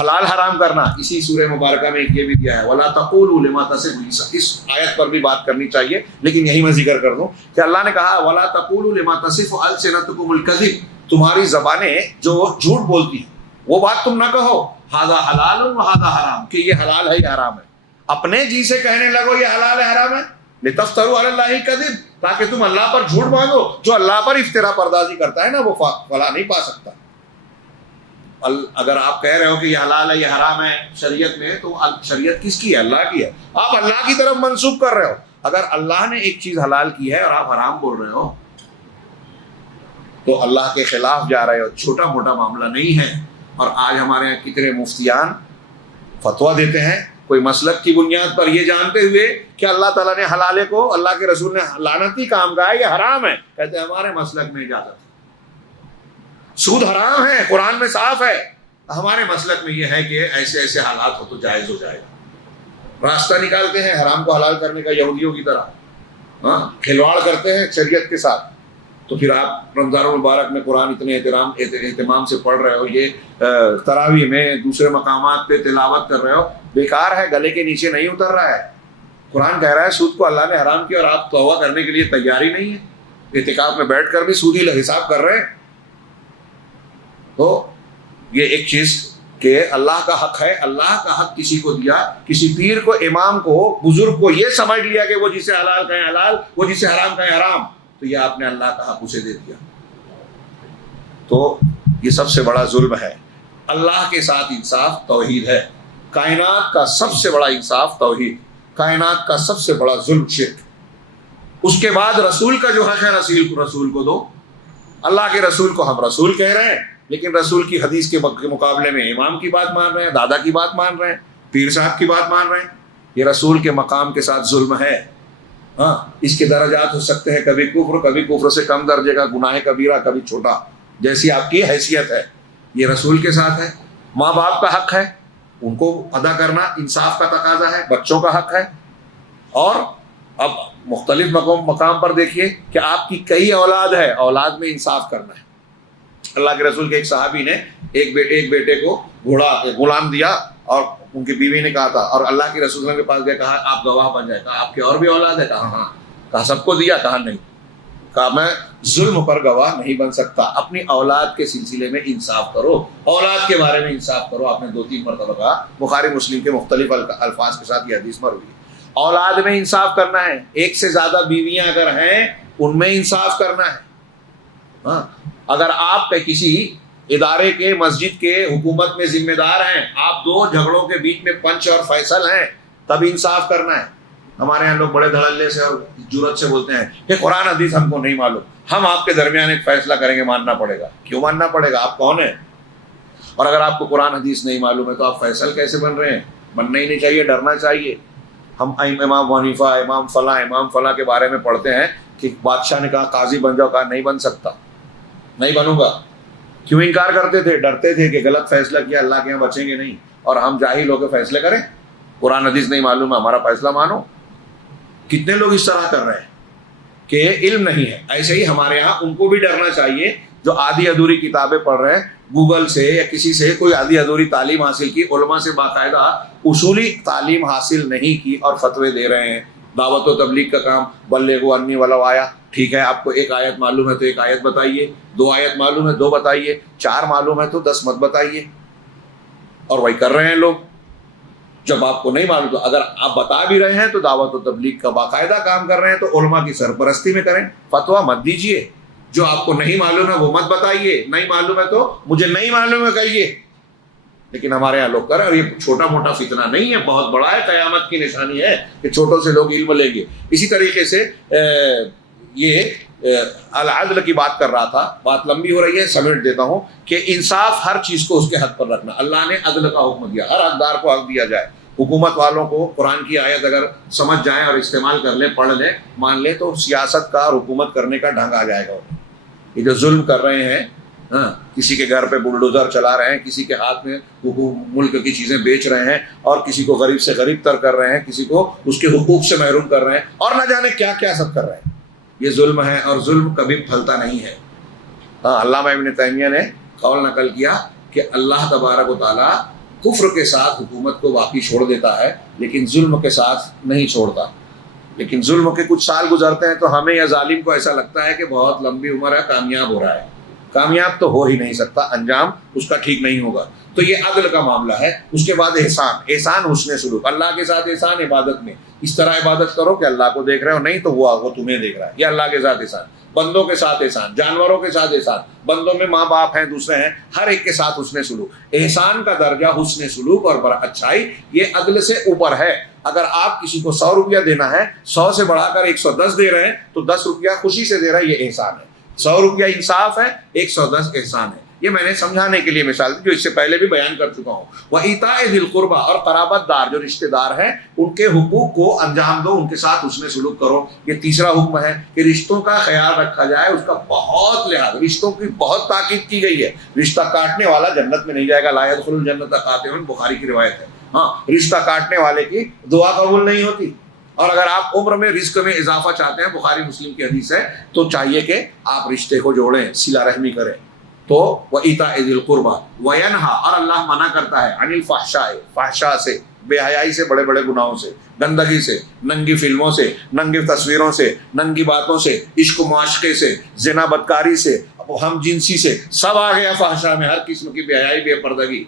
حلال حرام کرنا، اسی سورہ مبارکہ میں یہ بھی دیا ہے وَلَا تَقُولُوا لِمَا تَصِفُ. اس آیت پر بھی بات کرنی چاہیے لیکن یہی میں ذکر کر دوں کہ اللہ نے کہا وَلَا تَقُولُوا لِمَا تَصِفُ أَلْسِنَتُكُمُ الْكَذِبَ. تمہاری زبانیں جو جھوٹ بولتی ہیں وہ بات تم نہ کہو ہذا حلال و ہذا حرام، کہ یہ حلال ہے یہ حرام ہے. اپنے جی سے کہنے لگو یہ حلال ہے حرام ہے، لِتَفْتَرُوا عَلَى اللَّهِ الْكَذِبَ، تاکہ تم اللہ پر جھوٹ باندھو. جو اللہ پر افترا پردازی کرتا ہے نا وہ فلاح نہیں پا سکتا. اگر آپ کہہ رہے ہو کہ یہ حلال ہے یہ حرام ہے شریعت میں، تو شریعت کس کی ہے؟ اللہ کی ہے. آپ اللہ کی طرف منسوب کر رہے ہو. اگر اللہ نے ایک چیز حلال کی ہے اور آپ حرام بول رہے ہو تو اللہ کے خلاف جا رہے ہو. چھوٹا موٹا معاملہ نہیں ہے. اور آج ہمارے یہاں کتنے مفتیان فتویٰ دیتے ہیں کوئی مسلک کی بنیاد پر، یہ جانتے ہوئے کہ اللہ تعالیٰ نے حلالے کو، اللہ کے رسول نے لعنتی کام کہا ہے، یہ حرام ہے، کہتے ہیں ہمارے مسلک میں اجازت ہے. سود حرام ہے، قرآن میں صاف ہے، ہمارے مسلک میں یہ ہے کہ ایسے ایسے حالات ہو تو جائز ہو جائے گا. راستہ نکالتے ہیں حرام کو حلال کرنے کا یہودیوں کی طرح. ہاں کھلواڑ کرتے ہیں شریعت کے ساتھ. تو پھر آپ رمضان المبارک میں قرآن اتنے اہتمام سے پڑھ رہے ہو، یہ تراویح میں دوسرے مقامات پہ تلاوت کر رہے ہو، بیکار ہے، گلے کے نیچے نہیں اتر رہا ہے. قرآن کہہ رہا ہے سود کو اللہ نے حرام کیا اور آپ توبہ کرنے کے لیے تیار ہی نہیں ہے. اعتکاف میں بیٹھ کر بھی سودی حساب کر رہے ہیں. تو یہ ایک چیز کہ اللہ کا حق ہے، اللہ کا حق کسی کو دیا، کسی پیر کو، امام کو، بزرگ کو یہ سمجھ لیا کہ وہ جسے حلال کہیں حلال، وہ جسے حرام کہیں حرام، تو یہ آپ نے اللہ کا حق اسے دے دیا. تو یہ سب سے بڑا ظلم ہے. اللہ کے ساتھ انصاف توحید ہے. کائنات کا سب سے بڑا انصاف توحید، کائنات کا سب سے بڑا ظلم شرک. اس کے بعد رسول کا جو حق ہے رسول کو دو. اللہ کے رسول کو ہم رسول کہہ رہے ہیں لیکن رسول کی حدیث کے مقابلے میں امام کی بات مان رہے ہیں، دادا کی بات مان رہے ہیں، پیر صاحب کی بات مان رہے ہیں. یہ رسول کے مقام کے ساتھ ظلم ہے. ہاں اس کے درجات ہو سکتے ہیں، کبھی کفر سے کم درجے کا گناہ کبیرہ، کبھی چھوٹا، جیسی آپ کی حیثیت ہے. یہ رسول کے ساتھ ہے. ماں باپ کا حق ہے، ان کو ادا کرنا انصاف کا تقاضا ہے، بچوں کا حق ہے. اور اب مختلف مقام پر دیکھیے کہ آپ کی کئی اولاد ہے، اولاد میں انصاف کرنا ہے. اللہ کے رسول کے ایک صحابی نے ایک بیٹے کو گھوڑا غلام دیا، اور ان کی بیوی نے کہا تھا، اور اللہ کے رسول کے پاس گیا، کہا آپ گواہ بن جائے. کہا آپ کی اور بھی اولاد ہے؟ کہا ہاں. کہا سب کو دیا؟ کہا نہیں. کہا میں ظلم پر گواہ نہیں بن سکتا. اپنی اولاد کے سلسلے میں انصاف کرو، اولاد کے بارے میں انصاف کرو. آپ نے 2-3 مرتبہ کہا، بخاری مسلم کے مختلف الفاظ کے ساتھ یہ حدیث مروی ہے. اولاد میں انصاف کرنا ہے. ایک سے زیادہ بیویاں اگر ہیں ان میں انصاف کرنا ہے. ہاں، اگر آپ کسی ادارے کے، مسجد کے، حکومت میں ذمہ دار ہیں، آپ 2 جھگڑوں کے بیچ میں پنچ اور فیصل ہیں، تب انصاف کرنا ہے. ہمارے یہاں لوگ بڑے دھڑلے سے اور جرأت سے بولتے ہیں کہ قرآن حدیث ہم کو نہیں معلوم، ہم آپ کے درمیان ایک فیصلہ کریں گے، ماننا پڑے گا. کیوں ماننا پڑے گا؟ آپ کون ہیں؟ اور اگر آپ کو قرآن حدیث نہیں معلوم ہے تو آپ فیصل کیسے بن رہے ہیں؟ بننا ہی نہیں چاہیے، ڈرنا چاہیے. ہم امام حنیفہ، امام فلاں کے بارے میں پڑھتے ہیں کہ بادشاہ نے کہا قاضی بن جاؤ، کہا نہیں بن سکتا، نہیں بنوں گا. کیوں انکار کرتے تھے؟ ڈرتے تھے کہ غلط فیصلہ کیا اللہ کے یہاں بچیں گے نہیں. اور ہم جاہل ہو کے فیصلے کریں، قرآن حدیث نہیں معلوم ہے ہمارا فیصلہ مانو. کتنے لوگ اس طرح کر رہے ہیں کہ علم نہیں ہے. ایسے ہی ہمارے یہاں ان کو بھی ڈرنا چاہیے جو آدھی ادھوری کتابیں پڑھ رہے ہیں، گوگل سے یا کسی سے کوئی آدھی ادھوری تعلیم حاصل کی، علماء سے باقاعدہ اصولی تعلیم حاصل نہیں کی اور فتوے دے رہے ہیں. دعوت و تبلیغ کا کام، بلغوا انی ولو آیا. ٹھیک ہے، آپ کو 1 آیت معلوم ہے تو 1 آیت بتائیے، 2 آیت معلوم ہے 2 بتائیے، 4 معلوم ہے تو 10 مت بتائیے. اور وہی کر رہے ہیں لوگ. جب آپ کو نہیں معلوم تو اگر آپ بتا بھی رہے ہیں تو دعوت و تبلیغ کا باقاعدہ کام کر رہے ہیں تو علماء کی سرپرستی میں کریں. فتویٰ مت دیجیے، جو آپ کو نہیں معلوم ہے وہ مت بتائیے. نہیں معلوم ہے تو مجھے نہیں معلوم ہے کہیے. لیکن ہمارے یہاں لوگ کر رہے ہیں، اور یہ چھوٹا موٹا فتنہ نہیں ہے، بہت بڑا ہے. قیامت کی نشانی ہے کہ چھوٹوں سے لوگ علم لیں گے. اسی طریقے سے یہ العدل کی بات کر رہا تھا، بات لمبی ہو رہی ہے، سمیٹ دیتا ہوں کہ انصاف ہر چیز کو اس کے حد پر رکھنا. اللہ نے عدل کا حکم دیا، ہر حقدار کو حق دیا جائے. حکومت والوں کو قرآن کی آیت اگر سمجھ جائیں اور استعمال کر لیں، پڑھ لیں، مان لیں، تو سیاست کا اور حکومت کرنے کا ڈھنگ آ جائے گا. یہ جو ظلم کر رہے ہیں، ہاں، کسی کے گھر پہ بلڈوزر چلا رہے ہیں، کسی کے ہاتھ میں ملک کی چیزیں بیچ رہے ہیں، اور کسی کو غریب سے غریب تر کر رہے ہیں، کسی کو اس کے حقوق سے محروم کر رہے ہیں، اور نہ جانے کیا کیا سب کر رہے ہیں. یہ ظلم ہے، اور ظلم کبھی پھلتا نہیں ہے. ہاں، علامہ ابن تیمیہ نے قول نقل کیا کہ اللہ تبارک و تعالیٰ کفر کے ساتھ حکومت کو باقی چھوڑ دیتا ہے، لیکن ظلم کے ساتھ نہیں چھوڑتا. لیکن ظلم کے کچھ سال گزرتے ہیں تو ہمیں یا ظالم کو ایسا لگتا ہے کہ بہت لمبی عمر ہے، کامیاب ہو رہا ہے. کامیاب تو ہو ہی نہیں سکتا، انجام اس کا ٹھیک نہیں ہوگا. تو یہ عدل کا معاملہ ہے. اس کے بعد احسان حسن سلوک. اللہ کے ساتھ احسان عبادت میں، اس طرح عبادت کرو کہ اللہ کو دیکھ رہے ہو، نہیں تو وہ تمہیں دیکھ رہا ہے. یہ اللہ کے ساتھ احسان. بندوں کے ساتھ احسان، جانوروں کے ساتھ احسان، بندوں میں ماں باپ ہیں، دوسرے ہیں، ہر ایک کے ساتھ حسن سلوک. احسان کا درجہ حسن سلوک اور اچھائی یہ عدل سے اوپر ہے. اگر آپ کسی کو 100 روپیہ دینا ہے، 100 سے بڑھا کر 110 دے رہے ہیں تو 10 روپیہ خوشی سے دے رہے ہیں، یہ احسان ہے. 100 روپیہ انصاف ہے، 110 احسان ہے. یہ میں نے سمجھانے کے لیے مثال دی جو اس سے پہلے بھی بیان کر چکا ہوں. وَإِيتَاءِ ذِي الْقُرْبَى، اور قرابت دار جو رشتہ دار ہیں ان کے حقوق کو انجام دو، ان کے ساتھ حسن سلوک کرو. یہ تیسرا حکم ہے کہ رشتوں کا خیال رکھا جائے، اس کا بہت لحاظ، رشتوں کی بہت تاکید کی گئی ہے. رشتہ کاٹنے والا جنت میں نہیں جائے گا. لا يدخل الجنة قاطع، بخاری کی روایت ہے. ہاں، رشتہ کاٹنے والے کی دعا قبول نہیں ہوتی. اور اگر آپ عمر میں رزق میں اضافہ چاہتے ہیں، بخاری مسلم کی حدیث ہے، تو چاہیے کہ آپ رشتے کو جوڑیں، صلہ رحمی کریں. تو وَإِيتَاءِ ذِي الْقُرْبَى وَيَنْهَى، اور اللہ منع کرتا ہے عن الفحشاء، فحشاء سے، بے حیائی سے، بڑے بڑے گناہوں سے، گندگی سے، ننگی فلموں سے، ننگی تصویروں سے، ننگی باتوں سے، عشق و معاشقے سے، زنا بدکاری سے، ہم جنسی سے، سب آ گیا فحشاء میں، ہر قسم کی بے حیائی، بے پردگی.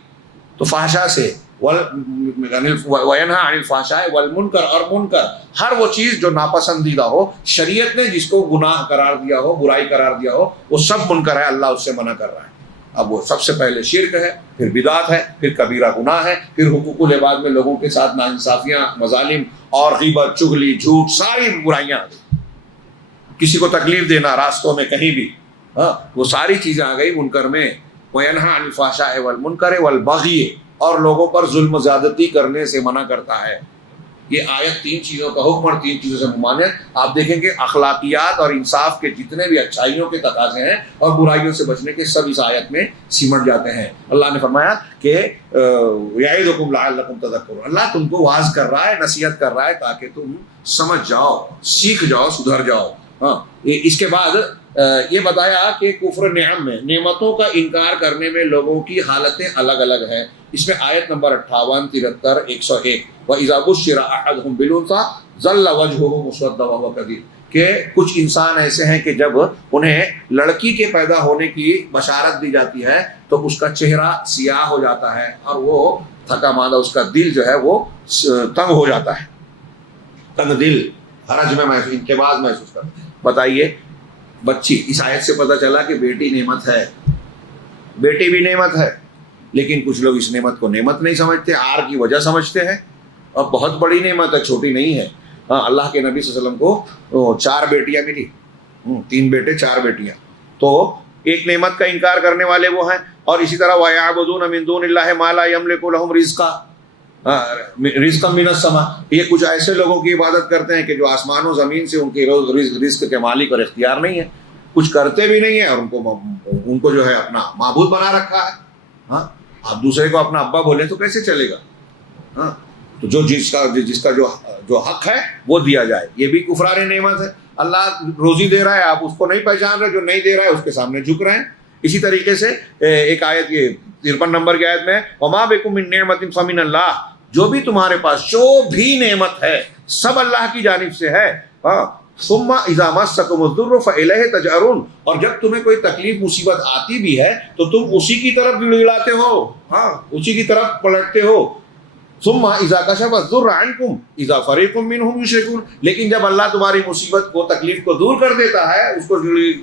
تو فحشاء سے وَيَنْهَى عَنِ الْفَحْشَاءِ وَالْمُنْكَرِ، اور منکر، ہر وہ چیز جو ناپسندیدہ ہو، شریعت نے جس کو گناہ قرار دیا ہو، برائی قرار دیا ہو، وہ سب منکر ہے، اللہ اس سے منع کر رہا ہے. اب وہ سب سے پہلے شرک ہے، پھر بدعت ہے، پھر کبیرہ گناہ ہے، پھر حقوق العباد میں لوگوں کے ساتھ ناانصافیاں، مظالم اور غیبت، چغلی، جھوٹ، ساری برائیاں، کسی کو تکلیف دینا راستوں میں کہیں بھی، ہاں، وہ ساری چیزیں آ گئی منکر میں. وَيَنْهَى عَنِ الْفَحْشَاءِ وَالْمُنْكَرِ وَالْبَغْيِ، اور لوگوں پر ظلم و زیادتی کرنے سے منع کرتا ہے. یہ آیت 3 چیزوں کا حکم اور 3 چیزوں سے ممانعت. آپ دیکھیں کہ اخلاقیات اور انصاف کے جتنے بھی اچھائیوں کے تقاضے ہیں اور برائیوں سے بچنے کے سب اس آیت میں سمٹ جاتے ہیں. اللہ نے فرمایا کہ یعظکم لعلکم تذکرون، اللہ تم کو واعظ کر رہا ہے، نصیحت کر رہا ہے تاکہ تم سمجھ جاؤ، سیکھ جاؤ، سدھر جاؤ. ہاں اس کے بعد یہ بتایا کہ کفر نعم میں، نعمتوں کا انکار کرنے میں لوگوں کی حالتیں الگ الگ ہیں. اس میں آیت نمبر 58، 73، 101 وَإِذَا بُشِّرَ أَحَدُهُم بِالْأُنثَىٰ ظَلَّ وَجْهُهُ مُسْوَدًّا وَهُوَ كَظِيمٌ کہ کچھ انسان ایسے ہیں کہ جب انہیں لڑکی کے پیدا ہونے کی بشارت دی جاتی ہے تو اس کا چہرہ سیاہ ہو جاتا ہے اور وہ تھکا ماندہ، اس کا دل جو ہے وہ تنگ ہو جاتا ہے، تنگ دل، حرج میں محسوس، انقباض محسوس کرتا ہے. بتائیے بچی، اس آیت سے پتہ چلا کہ بیٹی نعمت ہے، بیٹی بھی نعمت ہے، لیکن کچھ لوگ اس نعمت کو نعمت نہیں سمجھتے، آر کی وجہ سمجھتے ہیں، اور بہت بڑی نعمت ہے، چھوٹی نہیں ہے. ہاں اللہ کے نبی صلی اللہ علیہ وسلم کو 4 بیٹیاں ملی، 3 بیٹے 4 بیٹیاں، تو ایک نعمت کا انکار کرنے والے وہ ہیں. اور اسی طرح وَيَعْبُدُونَ مِن دُونِ اللَّهِ مَا لَا يَمْلِكُ لَهُمْ رِزْقًا رِزْقًا مِنَ السَّمَاءِ، یہ کچھ ایسے لوگوں کی عبادت کرتے ہیں کہ جو آسمان و زمین سے ان کے رزق کے مالک اور اختیار نہیں ہے، کچھ کرتے بھی نہیں ہیں، اور ان کو جو ہے اپنا معبود بنا رکھا ہے. ہاں آپ دوسرے کو اپنا ابا بولیں تو کیسے چلے گا؟ ہاں تو جس کا جو حق ہے وہ دیا جائے، یہ بھی کفران نعمت ہے. اللہ روزی دے رہا ہے، آپ اس کو نہیں پہچان رہے، جو نہیں دے رہا ہے اس کے سامنے جھک رہے ہیں. اسی طریقے سے ایک آیت، یہ 53 نمبر کی آیت میں وما بکم من نعمت فمن اللہ، جو بھی تمہارے پاس جو بھی نعمت ہے سب اللہ کی جانب سے ہے. ہاں ثم اذا مسکم الضر فالیہ تجأرون، اور جب تمہیں کوئی تکلیف مصیبت آتی بھی ہے تو تم اسی کی طرف گڑگڑاتے ہو، ہاں اسی کی طرف پلٹتے ہو. ثم اذا کشف الضر عنکم اذا فریق منهم یشرکون، لیکن جب اللہ تمہاری مصیبت کو، تکلیف کو دور کر دیتا ہے، اس کو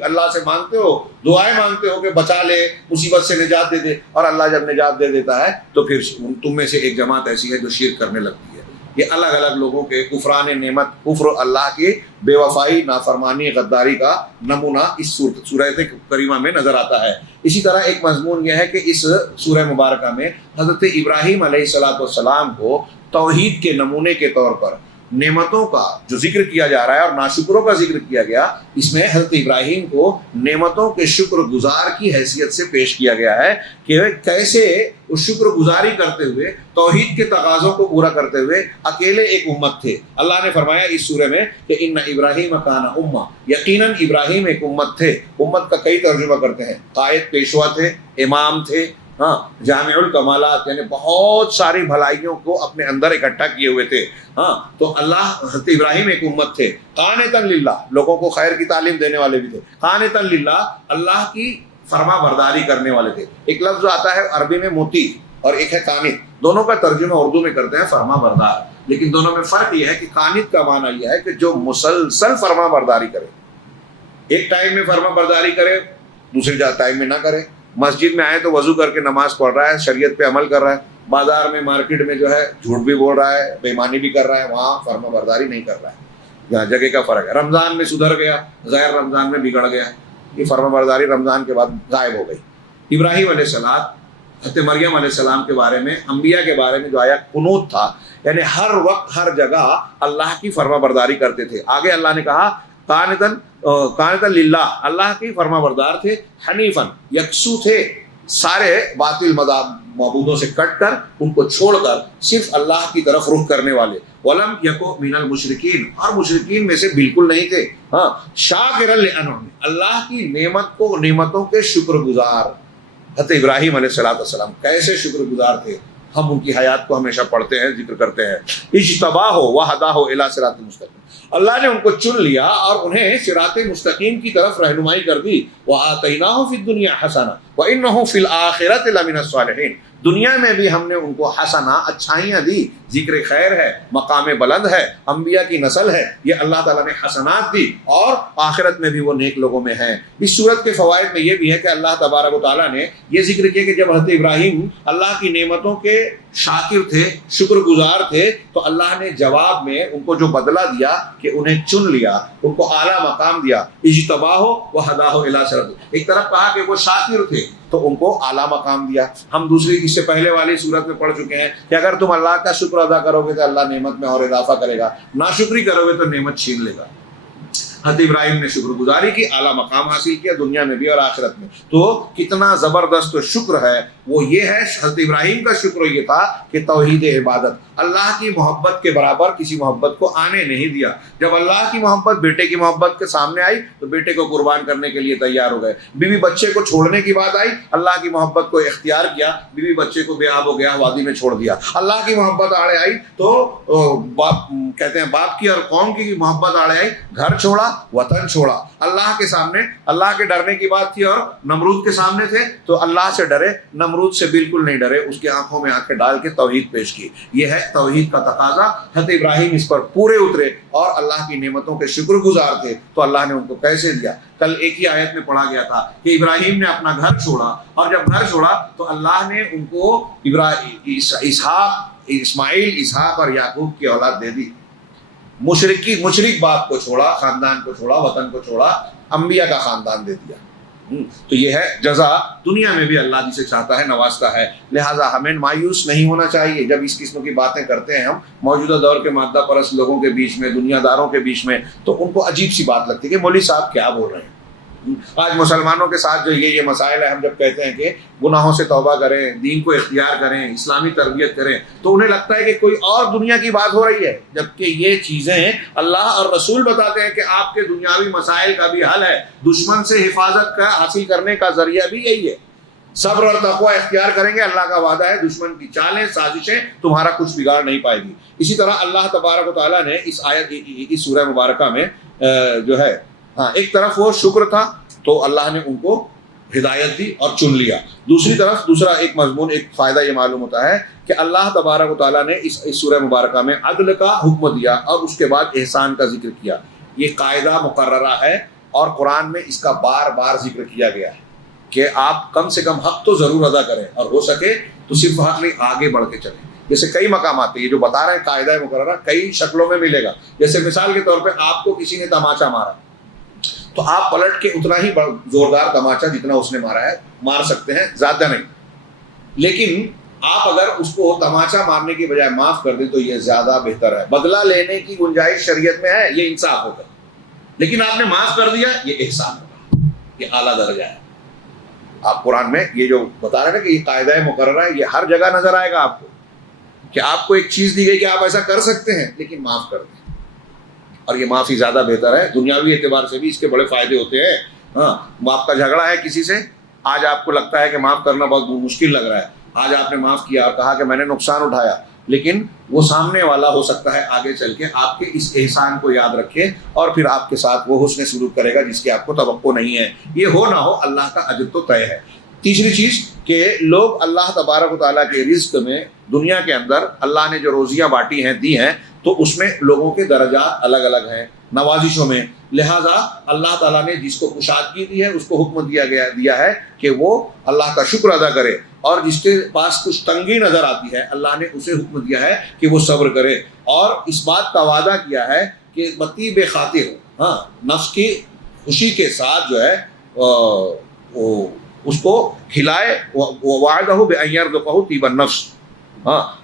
اللہ سے مانگتے ہو، دعائیں مانگتے ہو کہ بچا لے، مصیبت سے نجات دے دے، اور اللہ جب نجات دے دیتا ہے تو پھر تم میں سے ایک جماعت ایسی ہے جو شرک کرنے لگتی ہے. یہ الگ الگ لوگوں کے کفران نعمت، کفر اللہ کی بے وفائی، نافرمانی، غداری کا نمونہ اس سورہ کریمہ میں نظر آتا ہے. اسی طرح ایک مضمون یہ ہے کہ اس سورہ مبارکہ میں حضرت ابراہیم علیہ السلام کو توحید کے نمونے کے طور پر نعمتوں کا جو ذکر کیا جا رہا ہے اور ناشکروں کا ذکر کیا گیا، اس میں حضرت ابراہیم کو نعمتوں کے شکر گزار کی حیثیت سے پیش کیا گیا ہے کہ کیسے اس شکر گزاری کرتے ہوئے، توحید کے تقاضوں کو پورا کرتے ہوئے اکیلے ایک امت تھے. اللہ نے فرمایا اس سورہ میں کہ ان ابراہیم کان امہ، یقیناً ابراہیم ایک امت تھے. امت کا کئی ترجمہ کرتے ہیں، قائد پیشوا تھے، امام تھے، ہاں جامع الکمالات، یعنی بہت ساری بھلائیوں کو اپنے اندر اکٹھا کیے ہوئے تھے. ہاں تو اللہ، حضرت ابراہیم ایک امت تھے، قانتاً للہ، لوگوں کو خیر کی تعلیم دینے والے بھی تھے، قانتاً للہ، اللہ کی فرما برداری کرنے والے تھے. ایک لفظ آتا ہے عربی میں موتی اور ایک ہے قانت، دونوں کا ترجمہ اردو میں کرتے ہیں فرما بردار، لیکن دونوں میں فرق یہ ہے کہ قانت کا معنی یہ ہے کہ جو مسلسل فرما برداری کرے، ایک ٹائم میں فرما برداری کرے، دوسرے ٹائم میں نہ کرے. مسجد میں آئے تو وضو کر کے نماز پڑھ رہا ہے، شریعت پہ عمل کر رہا ہے، بازار میں مارکیٹ میں جو ہے جھوٹ بھی بول رہا ہے، بے ایمانی بھی کر رہا ہے، وہاں فرما برداری نہیں کر رہا ہے. یہاں جگہ کا فرق ہے. رمضان میں سدھر گیا، غیر رمضان میں بگڑ گیا، یہ فرما برداری رمضان کے بعد غائب ہو گئی. ابراہیم علیہ السلام، حضرت مریم علیہ السلام کے بارے میں، انبیاء کے بارے میں جو آیا قنوت تھا، یعنی ہر وقت ہر جگہ اللہ کی فرما برداری کرتے تھے. آگے اللہ نے کہا قانتاً للہ، اللہ کی فرما بردار تھے، حنیفاً، یکسو تھے، سارے باطل معبودوں سے کٹ کر، ان کو چھوڑ کر صرف اللہ کی طرف رخ کرنے والے. ولم یکو من المشرکین، اور مشرکین میں سے بالکل نہیں تھے. ہاں شاکرا لانعمہ، اللہ کی نعمت کو، نعمتوں کے شکر گزار. حضرت ابراہیم علیہ السلام کیسے شکر گزار تھے، ہم ان کی حیات کو ہمیشہ پڑھتے ہیں، ذکر کرتے ہیں. اجتباہ وہداہ الی صراط مستقیم، اللہ نے ان کو چن لیا اور انہیں صراط مستقیم کی طرف رہنمائی کر دی. وآتیناہ فی الدنیا حسنہ وانہ فی الآخرۃ لمن الصالحین، دنیا میں بھی ہم نے ان کو حسنہ، اچھائیاں دی، ذکر خیر ہے، مقام بلند ہے، انبیاء کی نسل ہے، یہ اللہ تعالیٰ نے حسنات دی، اور آخرت میں بھی وہ نیک لوگوں میں ہیں. اس صورت کے فوائد میں یہ بھی ہے کہ اللہ تبارک و تعالیٰ نے یہ ذکر کیا کہ جب حضرت ابراہیم اللہ کی نعمتوں کے شاکر تھے، شکر گزار تھے، تو اللہ نے جواب میں ان کو جو بدلہ دیا کہ انہیں چن لیا، ان کو اعلیٰ مقام دیا، اجتباہ و ہداہ الی صراط۔ ایک طرف کہا کہ وہ شاکر تھے تو ان کو اعلیٰ مقام دیا۔ ہم دوسری اس سے پہلے والی صورت میں پڑھ چکے ہیں کہ اگر تم اللہ کا شکر ادا کرو گے تو اللہ نعمت میں اور اضافہ کرے گا، ناشکری کرو گے تو نعمت چھین لے گا۔ حضرت ابراہیم نے شکر گزاری کی، اعلیٰ مقام حاصل کیا دنیا میں بھی اور آخرت میں۔ تو کتنا زبردست شکر ہے وہ یہ ہے، حضرت ابراہیم کا شکر یہ تھا کہ توحید عبادت، اللہ کی محبت کے برابر کسی محبت کو آنے نہیں دیا۔ جب اللہ کی محبت بیٹے کی محبت کے سامنے آئی تو بیٹے کو قربان کرنے کے لیے تیار ہو گئے۔ بیوی بچے کو چھوڑنے کی بات آئی، اللہ کی محبت کو اختیار کیا، بیوی بچے کو بے آب ہو گیا وادی میں چھوڑ دیا۔ اللہ کی محبت آڑے آئی تو کہتے ہیں باپ کی اور قوم کی محبت آڑے آئی، گھر چھوڑا، وطن چھوڑا۔ اللہ کے سامنے اللہ کے ڈرنے کی بات تھی اور نمرود کے سامنے تھے تو اللہ سے ڈرے، نمرود سے بالکل نہیں ڈرے، اس کی آنکھوں میں آنکھیں ڈال کے توحید پیش کی۔ یہ ہے توحید کا تقاضا۔ حضرت ابراہیم اس پر پورے اترے اور اللہ کی نعمتوں کے شکر گزار تھے تو اللہ نے ان کو کیسے دیا۔ کل ایک ہی آیت میں پڑھا گیا تھا کہ ابراہیم نے اپنا گھر چھوڑا، اور جب گھر چھوڑا تو اللہ نے ان کو اسماعیل، اسحاق اور یعقوب کی اولاد دے دی۔ مشرک باپ کو چھوڑا، خاندان کو چھوڑا، وطن کو چھوڑا، انبیاء کا خاندان دے دیا۔ تو یہ ہے جزا، دنیا میں بھی اللہ جسے چاہتا ہے نوازتا ہے۔ لہٰذا ہمیں مایوس نہیں ہونا چاہیے جب اس قسم کی باتیں کرتے ہیں ہم موجودہ دور کے مادہ پرست لوگوں کے بیچ میں، دنیا داروں کے بیچ میں، تو ان کو عجیب سی بات لگتی ہے کہ مولوی صاحب کیا بول رہے ہیں۔ آج مسلمانوں کے ساتھ جو یہ مسائل ہے، ہم جب کہتے ہیں کہ گناہوں سے توبہ کریں، دین کو اختیار کریں، اسلامی تربیت کریں، تو انہیں لگتا ہے کہ کوئی اور دنیا کی بات ہو رہی ہے، جبکہ یہ چیزیں اللہ اور رسول بتاتے ہیں کہ آپ کے دنیاوی مسائل کا بھی حل ہے، دشمن سے حفاظت کا حاصل کرنے کا ذریعہ بھی یہی ہے۔ صبر اور تقوی اختیار کریں گے، اللہ کا وعدہ ہے دشمن کی چالیں، سازشیں تمہارا کچھ بگاڑ نہیں پائے گی۔ اسی طرح اللہ تبارک و تعالیٰ نے اس سورہ مبارکہ میں جو ہے ایک طرف وہ شکر تھا تو اللہ نے ان کو ہدایت دی اور چن لیا، دوسری طرف دوسرا ایک مضمون، ایک فائدہ یہ معلوم ہوتا ہے کہ اللہ تبارک و تعالیٰ نے اس سورہ مبارکہ میں عدل کا حکم دیا اور اس کے بعد احسان کا ذکر کیا۔ یہ قاعدہ مقررہ ہے اور قرآن میں اس کا بار بار ذکر کیا گیا ہے کہ آپ کم سے کم حق تو ضرور ادا کریں، اور ہو سکے تو صرف حق نہیں، آگے بڑھ کے چلیں۔ جیسے کئی مقامات پہ یہ جو بتا رہے ہیں قاعدہ مقررہ کئی شکلوں میں ملے گا۔ جیسے مثال کے طور پہ آپ کو کسی نے تماچا مارا تو آپ پلٹ کے اتنا ہی زوردار تماچا جتنا اس نے مارا ہے مار سکتے ہیں، زیادہ نہیں۔ لیکن آپ اگر اس کو تماچا مارنے کی بجائے معاف کر دیں تو یہ زیادہ بہتر ہے۔ بدلہ لینے کی گنجائش شریعت میں ہے، یہ انصاف ہوگا، لیکن آپ نے معاف کر دیا، یہ احسان ہوگا، یہ اعلیٰ درجہ ہے۔ آپ قرآن میں یہ جو بتا رہے ہیں کہ یہ قاعدہ مقررہ ہے، یہ ہر جگہ نظر آئے گا آپ کو کہ آپ کو ایک چیز دی گئی کہ آپ ایسا کر سکتے ہیں لیکن معاف کر دیں، اور یہ معافی زیادہ بہتر ہے۔ دنیاوی اعتبار سے بھی اس کے بڑے فائدے ہوتے ہیں۔ آپ کا جھگڑا ہے کسی سے، آج آپ کو لگتا ہے کہ معاف کرنا بہت مشکل لگ رہا ہے، آج آپ نے معاف کیا اور کہا کہ میں نے نقصان اٹھایا، لیکن وہ سامنے والا ہو سکتا ہے آگے چل کے آپ کے اس احسان کو یاد رکھے اور پھر آپ کے ساتھ وہ حسن سلوک کرے گا جس کی آپ کو توقع نہیں ہے۔ یہ ہو نہ ہو اللہ کا اجر تو طے ہے۔ تیسری چیز کہ لوگ اللہ تبارک و تعالیٰ کے رزق میں دنیا کے اندر اللہ نے جو روزیاں بانٹی ہیں، دی ہیں، تو اس میں لوگوں کے درجات الگ الگ ہیں نوازشوں میں۔ لہٰذا اللہ تعالیٰ نے جس کو کشادگی دی ہے اس کو حکم دیا ہے کہ وہ اللہ کا شکر ادا کرے، اور جس کے پاس کچھ تنگی نظر آتی ہے اللہ نے اسے حکم دیا ہے کہ وہ صبر کرے، اور اس بات کا وعدہ کیا ہے کہ بطیب خاطر، نفس کی خوشی کے ساتھ جو ہے اس کو کھلائے، وعدہ بأن يرزقه طیب النفس۔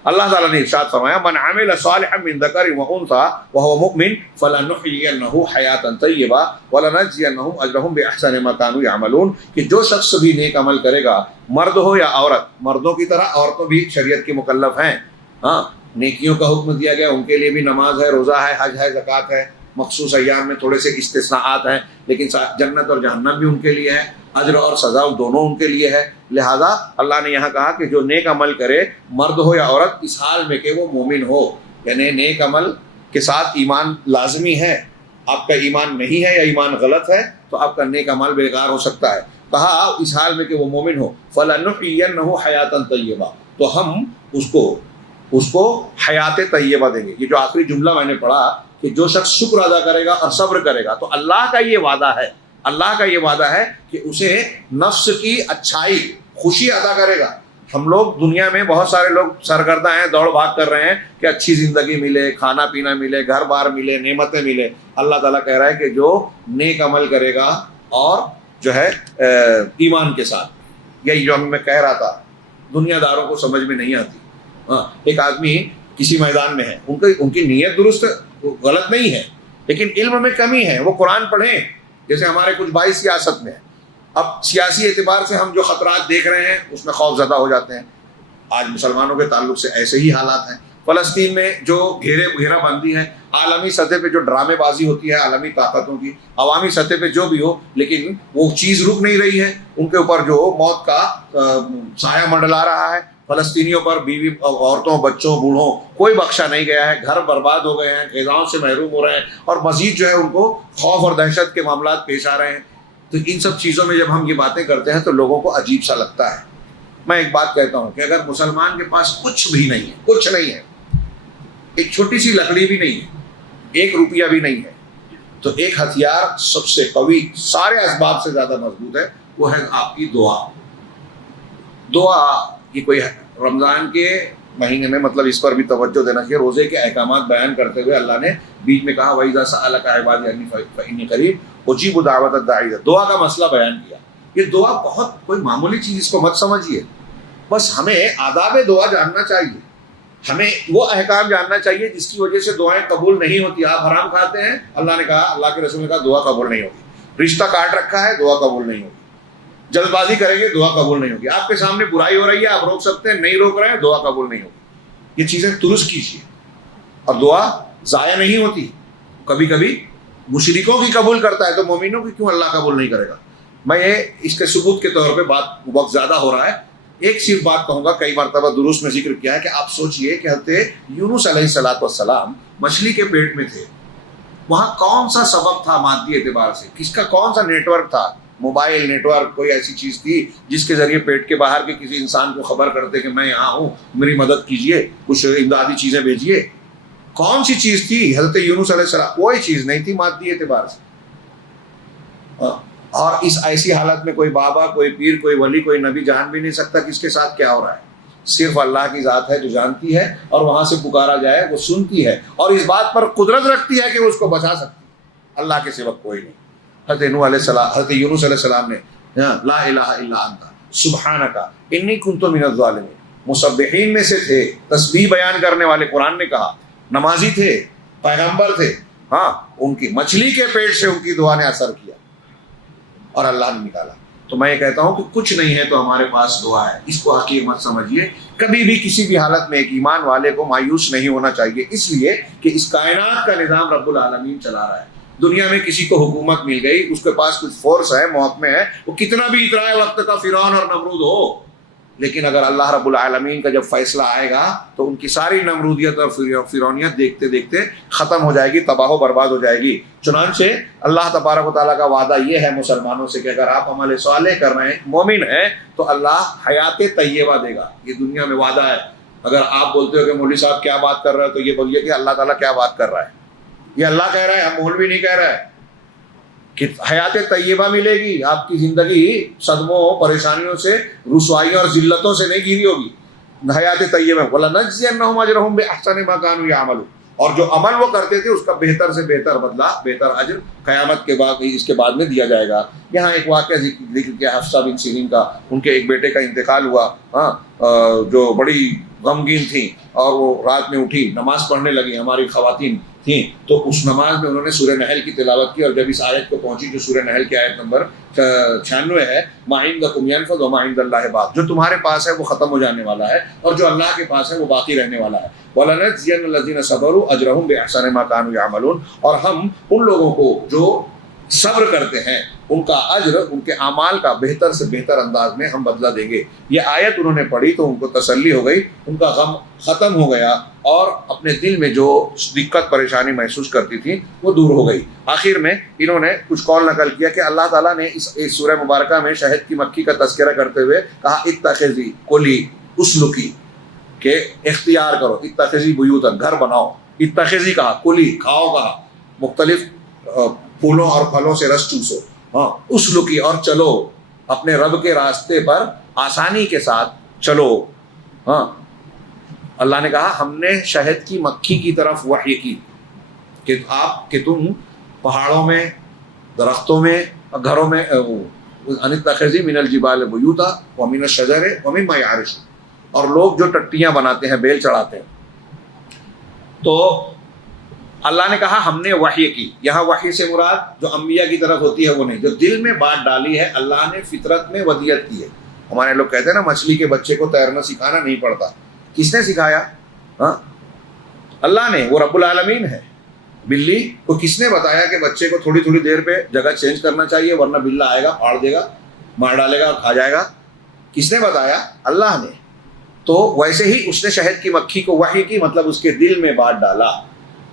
اللہ تعالیٰ نے ارشاد فرمایا من عمل صالحا من ذکر وانثى وهو مؤمن فلنحيينه حیاتا طیبہ ولنجزینهم اجرهم باحسن ما كانوا يعملون، کہ جو شخص بھی نیک عمل کرے گا، مرد ہو یا عورت، مردوں کی طرح عورتوں بھی شریعت کے مکلف ہیں۔ نیکیوں کا حکم دیا گیا، ان کے لیے بھی نماز ہے، روزہ ہے، حج ہے، زکوٰۃ ہے، مخصوص ایام میں تھوڑے سے استثناءات ہیں، لیکن جنت اور جہنم بھی ان کے لیے ہے، اجر اور سزا دونوں ان کے لیے ہے۔ لہذا اللہ نے یہاں کہا کہ جو نیک عمل کرے، مرد ہو یا عورت، اس حال میں کہ وہ مومن ہو، یعنی نیک عمل کے ساتھ ایمان لازمی ہے۔ آپ کا ایمان نہیں ہے یا ایمان غلط ہے تو آپ کا نیک عمل بیکار ہو سکتا ہے۔ کہا اس حال میں کہ وہ مومن ہو، فَلَنُحْيِيَنَّهُ حَيَاةً طَيِّبَةً، تو ہم اس کو حیات طیبہ دیں گے۔ یہ جو آخری جملہ میں نے پڑھا کہ جو شخص شکر ادا کرے گا اور صبر کرے گا، تو اللہ کا یہ وعدہ ہے، اللہ کا یہ وعدہ ہے کہ اسے نفس کی اچھائی، خوشی عطا کرے گا، ہم لوگ دنیا میں بہت سارے لوگ سرگردہ ہیں، دوڑ بھاگ کر رہے ہیں کہ اچھی زندگی ملے، کھانا پینا ملے، گھر بار ملے، نعمتیں ملے. اللہ تعالیٰ کہہ رہا ہے کہ جو نیک عمل کرے گا اور جو ہے ایمان کے ساتھ. یہی جو میں کہہ رہا تھا دنیا داروں کو سمجھ میں نہیں آتی. ایک آدمی کسی میدان میں ہے، ان کی نیت درست غلط نہیں ہے لیکن علم میں کمی ہے، وہ قرآن پڑھیں. جیسے ہمارے کچھ بھائی سیاست میں ہیں، اب سیاسی اعتبار سے ہم جو خطرات دیکھ رہے ہیں اس میں خوف زدہ ہو جاتے ہیں. آج مسلمانوں کے تعلق سے ایسے ہی حالات ہیں. فلسطین میں جو گھیرا بندی ہے، عالمی سطح پہ جو ڈرامے بازی ہوتی ہے عالمی طاقتوں کی، عوامی سطح پہ جو بھی ہو، لیکن وہ چیز رک نہیں رہی ہے. ان کے اوپر جو موت کا سایہ منڈلا رہا ہے، فلسطینیوں پر، بیوی، عورتوں، بچوں، بوڑھوں، کوئی بخشا نہیں گیا ہے. گھر برباد ہو گئے ہیں، غذاؤں سے محروم ہو رہے ہیں اور مزید جو ہے ان کو خوف اور دہشت کے معاملات پیش آ رہے ہیں. تو ان سب چیزوں میں جب ہم یہ باتیں کرتے ہیں تو لوگوں کو عجیب سا لگتا ہے. میں ایک بات کہتا ہوں کہ اگر مسلمان کے پاس کچھ بھی نہیں ہے، کچھ نہیں ہے، ایک چھوٹی سی لکڑی بھی نہیں ہے، 1 روپیہ بھی نہیں ہے، تو ایک ہتھیار سب سے قوی، سارے اسباب سے زیادہ مضبوط ہے، وہ ہے آپ کی دعا. دعا یہ کوئی رمضان کے مہینے میں مطلب اس پر بھی توجہ دینا چاہیے. روزے کے احکامات بیان کرتے ہوئے اللہ نے بیچ میں کہا وَإِذَا سَأَلَكَ عِبَادِي عَنِّي فَإِنِّي قَرِيبٌ أُجِيبُ دَعْوَةَ الدَّاعِ إِذَا. دعا کا مسئلہ بیان کیا. یہ دعا بہت کوئی معمولی چیز اس کو مت سمجھیے، بس ہمیں آداب دعا جاننا چاہیے، ہمیں وہ احکام جاننا چاہیے جس کی وجہ سے دعائیں قبول نہیں ہوتی. آپ حرام کھاتے ہیں، اللہ نے کہا، اللہ کے رسول نے کہا دعا قبول نہیں ہوگی. رشتہ کاٹ رکھا ہے، دعا قبول نہیں ہوگی. جلد بازی کریں گے، دعا قبول نہیں ہوگی. آپ کے سامنے برائی ہو رہی ہے، آپ روک سکتے ہیں، نہیں روک رہے ہیں، دعا قبول نہیں ہوگی. یہ چیزیں درست کیجیے. اور دعا ضائع نہیں ہوتی. کبھی کبھی مشرکوں کی قبول کرتا ہے تو مومنوں کی کیوں اللہ قبول نہیں کرے گا؟ میں یہ اس کے ثبوت کے طور پہ وقت زیادہ ہو رہا ہے، ایک صرف بات کہوں گا، کئی مرتبہ دروس میں ذکر کیا ہے کہ آپ سوچئے کہ حضرت یونس علیہ السلام مچھلی کے پیٹ میں تھے. وہاں کون سا سبب تھا مادی اعتبار سے؟ کس کا کون سا نیٹ ورک تھا؟ موبائل نیٹ ورک، کوئی ایسی چیز تھی جس کے ذریعے پیٹ کے باہر کے کسی انسان کو خبر کرتے کہ میں یہاں ہوں، میری مدد کیجئے، کچھ امدادی چیزیں بھیجیے؟ کون سی چیز تھی حضرت یونس علیہ السلام؟ کوئی چیز نہیں تھی مادی اعتبار سے. اور اس ایسی حالت میں کوئی بابا، کوئی پیر، کوئی ولی، کوئی نبی جان بھی نہیں سکتا کس کے ساتھ کیا ہو رہا ہے. صرف اللہ کی ذات ہے جو جانتی ہے، اور وہاں سے پکارا جائے وہ سنتی ہے اور اس بات پر قدرت رکھتی ہے کہ وہ اس کو بچا سکتی ہے. اللہ کے سوا کوئی نہیں. حضرت یونس علیہ السلام نے لا الہ الا انت سبحانک انی کنت من الظالمین، مسبحین میں سے تھے، تسبیح بیان کرنے والے. قرآن نے کہا نمازی تھے، پیغمبر تھے. ان کی مچھلی کے پیٹ سے ان کی دعا نے اثر کیا اور اللہ نے نکالا. تو میں یہ کہتا ہوں کہ کچھ نہیں ہے تو ہمارے پاس دعا ہے. اس کو حقیر مت سمجھیے. کبھی بھی کسی بھی حالت میں ایک ایمان والے کو مایوس نہیں ہونا چاہیے، اس لیے کہ اس کائنات کا نظام رب العالمین چلا رہا ہے. دنیا میں کسی کو حکومت مل گئی، اس کے پاس کچھ فورس ہے، محکمے ہے، وہ کتنا بھی اترائے وقت کا فرعون اور نمرود ہو، لیکن اگر اللہ رب العالمین کا جب فیصلہ آئے گا تو ان کی ساری نمرودیت اور فرعونیت دیکھتے دیکھتے ختم ہو جائے گی، تباہ و برباد ہو جائے گی. چنانچہ اللہ تبارک و تعالیٰ کا وعدہ یہ ہے مسلمانوں سے کہ اگر آپ عمل صالح کر رہے ہیں، مومن ہیں، تو اللہ حیات طیبہ دے گا. یہ دنیا میں وعدہ ہے. اگر آپ بولتے ہو کہ مولوی صاحب کیا بات کر رہے ہیں، تو یہ بولیے کہ اللہ تعالیٰ کیا بات کر رہا ہے. یہ اللہ کہہ رہا ہے، ہم مولوی نہیں کہہ رہے ہیں کہ حیات طیبہ ملے گی. آپ کی زندگی صدموں، پریشانیوں سے، رسوائیوں اور ذلتوں سے نہیں گھری ہوگی. حیات طیبہ وَلَنَجْزِيَنَّهُمْ أَجْرَهُمْ بِأَحْسَنِ مَا كَانُوا يَعْمَلُونَ. اور جو عمل وہ کرتے تھے اس کا بہتر سے بہتر بدلہ، بہتر اجر قیامت کے بعد، اس کے بعد میں دیا جائے گا. یہاں ایک واقعہ ذکر کیا حفصہ بن سیرین کا. ان کے ایک بیٹے کا انتقال ہوا، جو بڑی غمگین تھیں، اور وہ رات میں اٹھی، نماز پڑھنے لگی. ہماری خواتین تھیں تو اس نماز میں انہوں نے سورہ نحل کی تلاوت کی، اور جب اس آیت کو پہنچی جو سورہ نحل کی آیت نمبر 96 ہے، مَا عِندَكُمْ يَنفَدُ وَمَا عِندَ اللَّهِ بَاقٍ، جو تمہارے پاس ہے وہ ختم ہو جانے والا ہے، اور جو اللہ کے پاس ہے وہ باقی رہنے والا ہے. وَلَنَجْزِيَنَّ الَّذِينَ صَبَرُوا أَجْرَهُمْ بِأَحْسَنِ مَا كَانُوا يَعْمَلُونَ. اور ہم ان لوگوں کو جو صبر کرتے ہیں ان کا اجر، ان کے اعمال کا بہتر سے بہتر انداز میں ہم بدلہ دیں گے. یہ آیت انہوں نے پڑھی تو ان کو تسلی ہو گئی، ان کا غم ختم ہو گیا، اور اپنے دل میں جو دقت پریشانی محسوس کرتی تھی وہ دور ہو گئی. آخر میں انہوں نے کچھ قول نقل کیا کہ اللہ تعالیٰ نے اس سورہ مبارکہ میں شہد کی مکھی کا تذکرہ کرتے ہوئے کہا اتخذی کلی اسلکی، کہ اختیار کرو، اتخذی بیوتن، گھر بناؤ. اتخذی کہا، کلی کھاؤ کہا، مختلف پھولوں اور پھلوں سے رس چوسو. اسلکی اور چلو اپنے رب کے راستے پر آسانی کے ساتھ چلو. ہاں اللہ نے کہا ہم نے شہد کی مکھی کی طرف وحی کی کہ تم پہاڑوں میں، درختوں میں، گھروں میں ان اتخذی من الجبال بیوتا ومن الشجر ومما یعرشون، اور لوگ جو ٹٹیاں بناتے ہیں، بیل چڑھاتے ہیں. تو اللہ نے کہا ہم نے وحی کی. یہاں وحی سے مراد جو انبیاء کی طرف ہوتی ہے وہ نہیں، جو دل میں بات ڈالی ہے اللہ نے، فطرت میں ودیت کی ہے. ہمارے لوگ کہتے ہیں نا مچھلی کے بچے کو تیرنا سکھانا نہیں پڑتا. کس نے سکھایا؟ ہاں اللہ نے، وہ رب العالمین ہے. بلی کو کس نے بتایا کہ بچے کو تھوڑی تھوڑی دیر پہ جگہ چینج کرنا چاہیے ورنہ بلا آئے گا، پھاڑ دے گا، مار ڈالے گا، کھا جائے گا؟ کس نے بتایا؟ اللہ نے. تو ویسے ہی اس نے شہد کی مکھی کو وحی کی، مطلب اس کے دل میں بات ڈالا،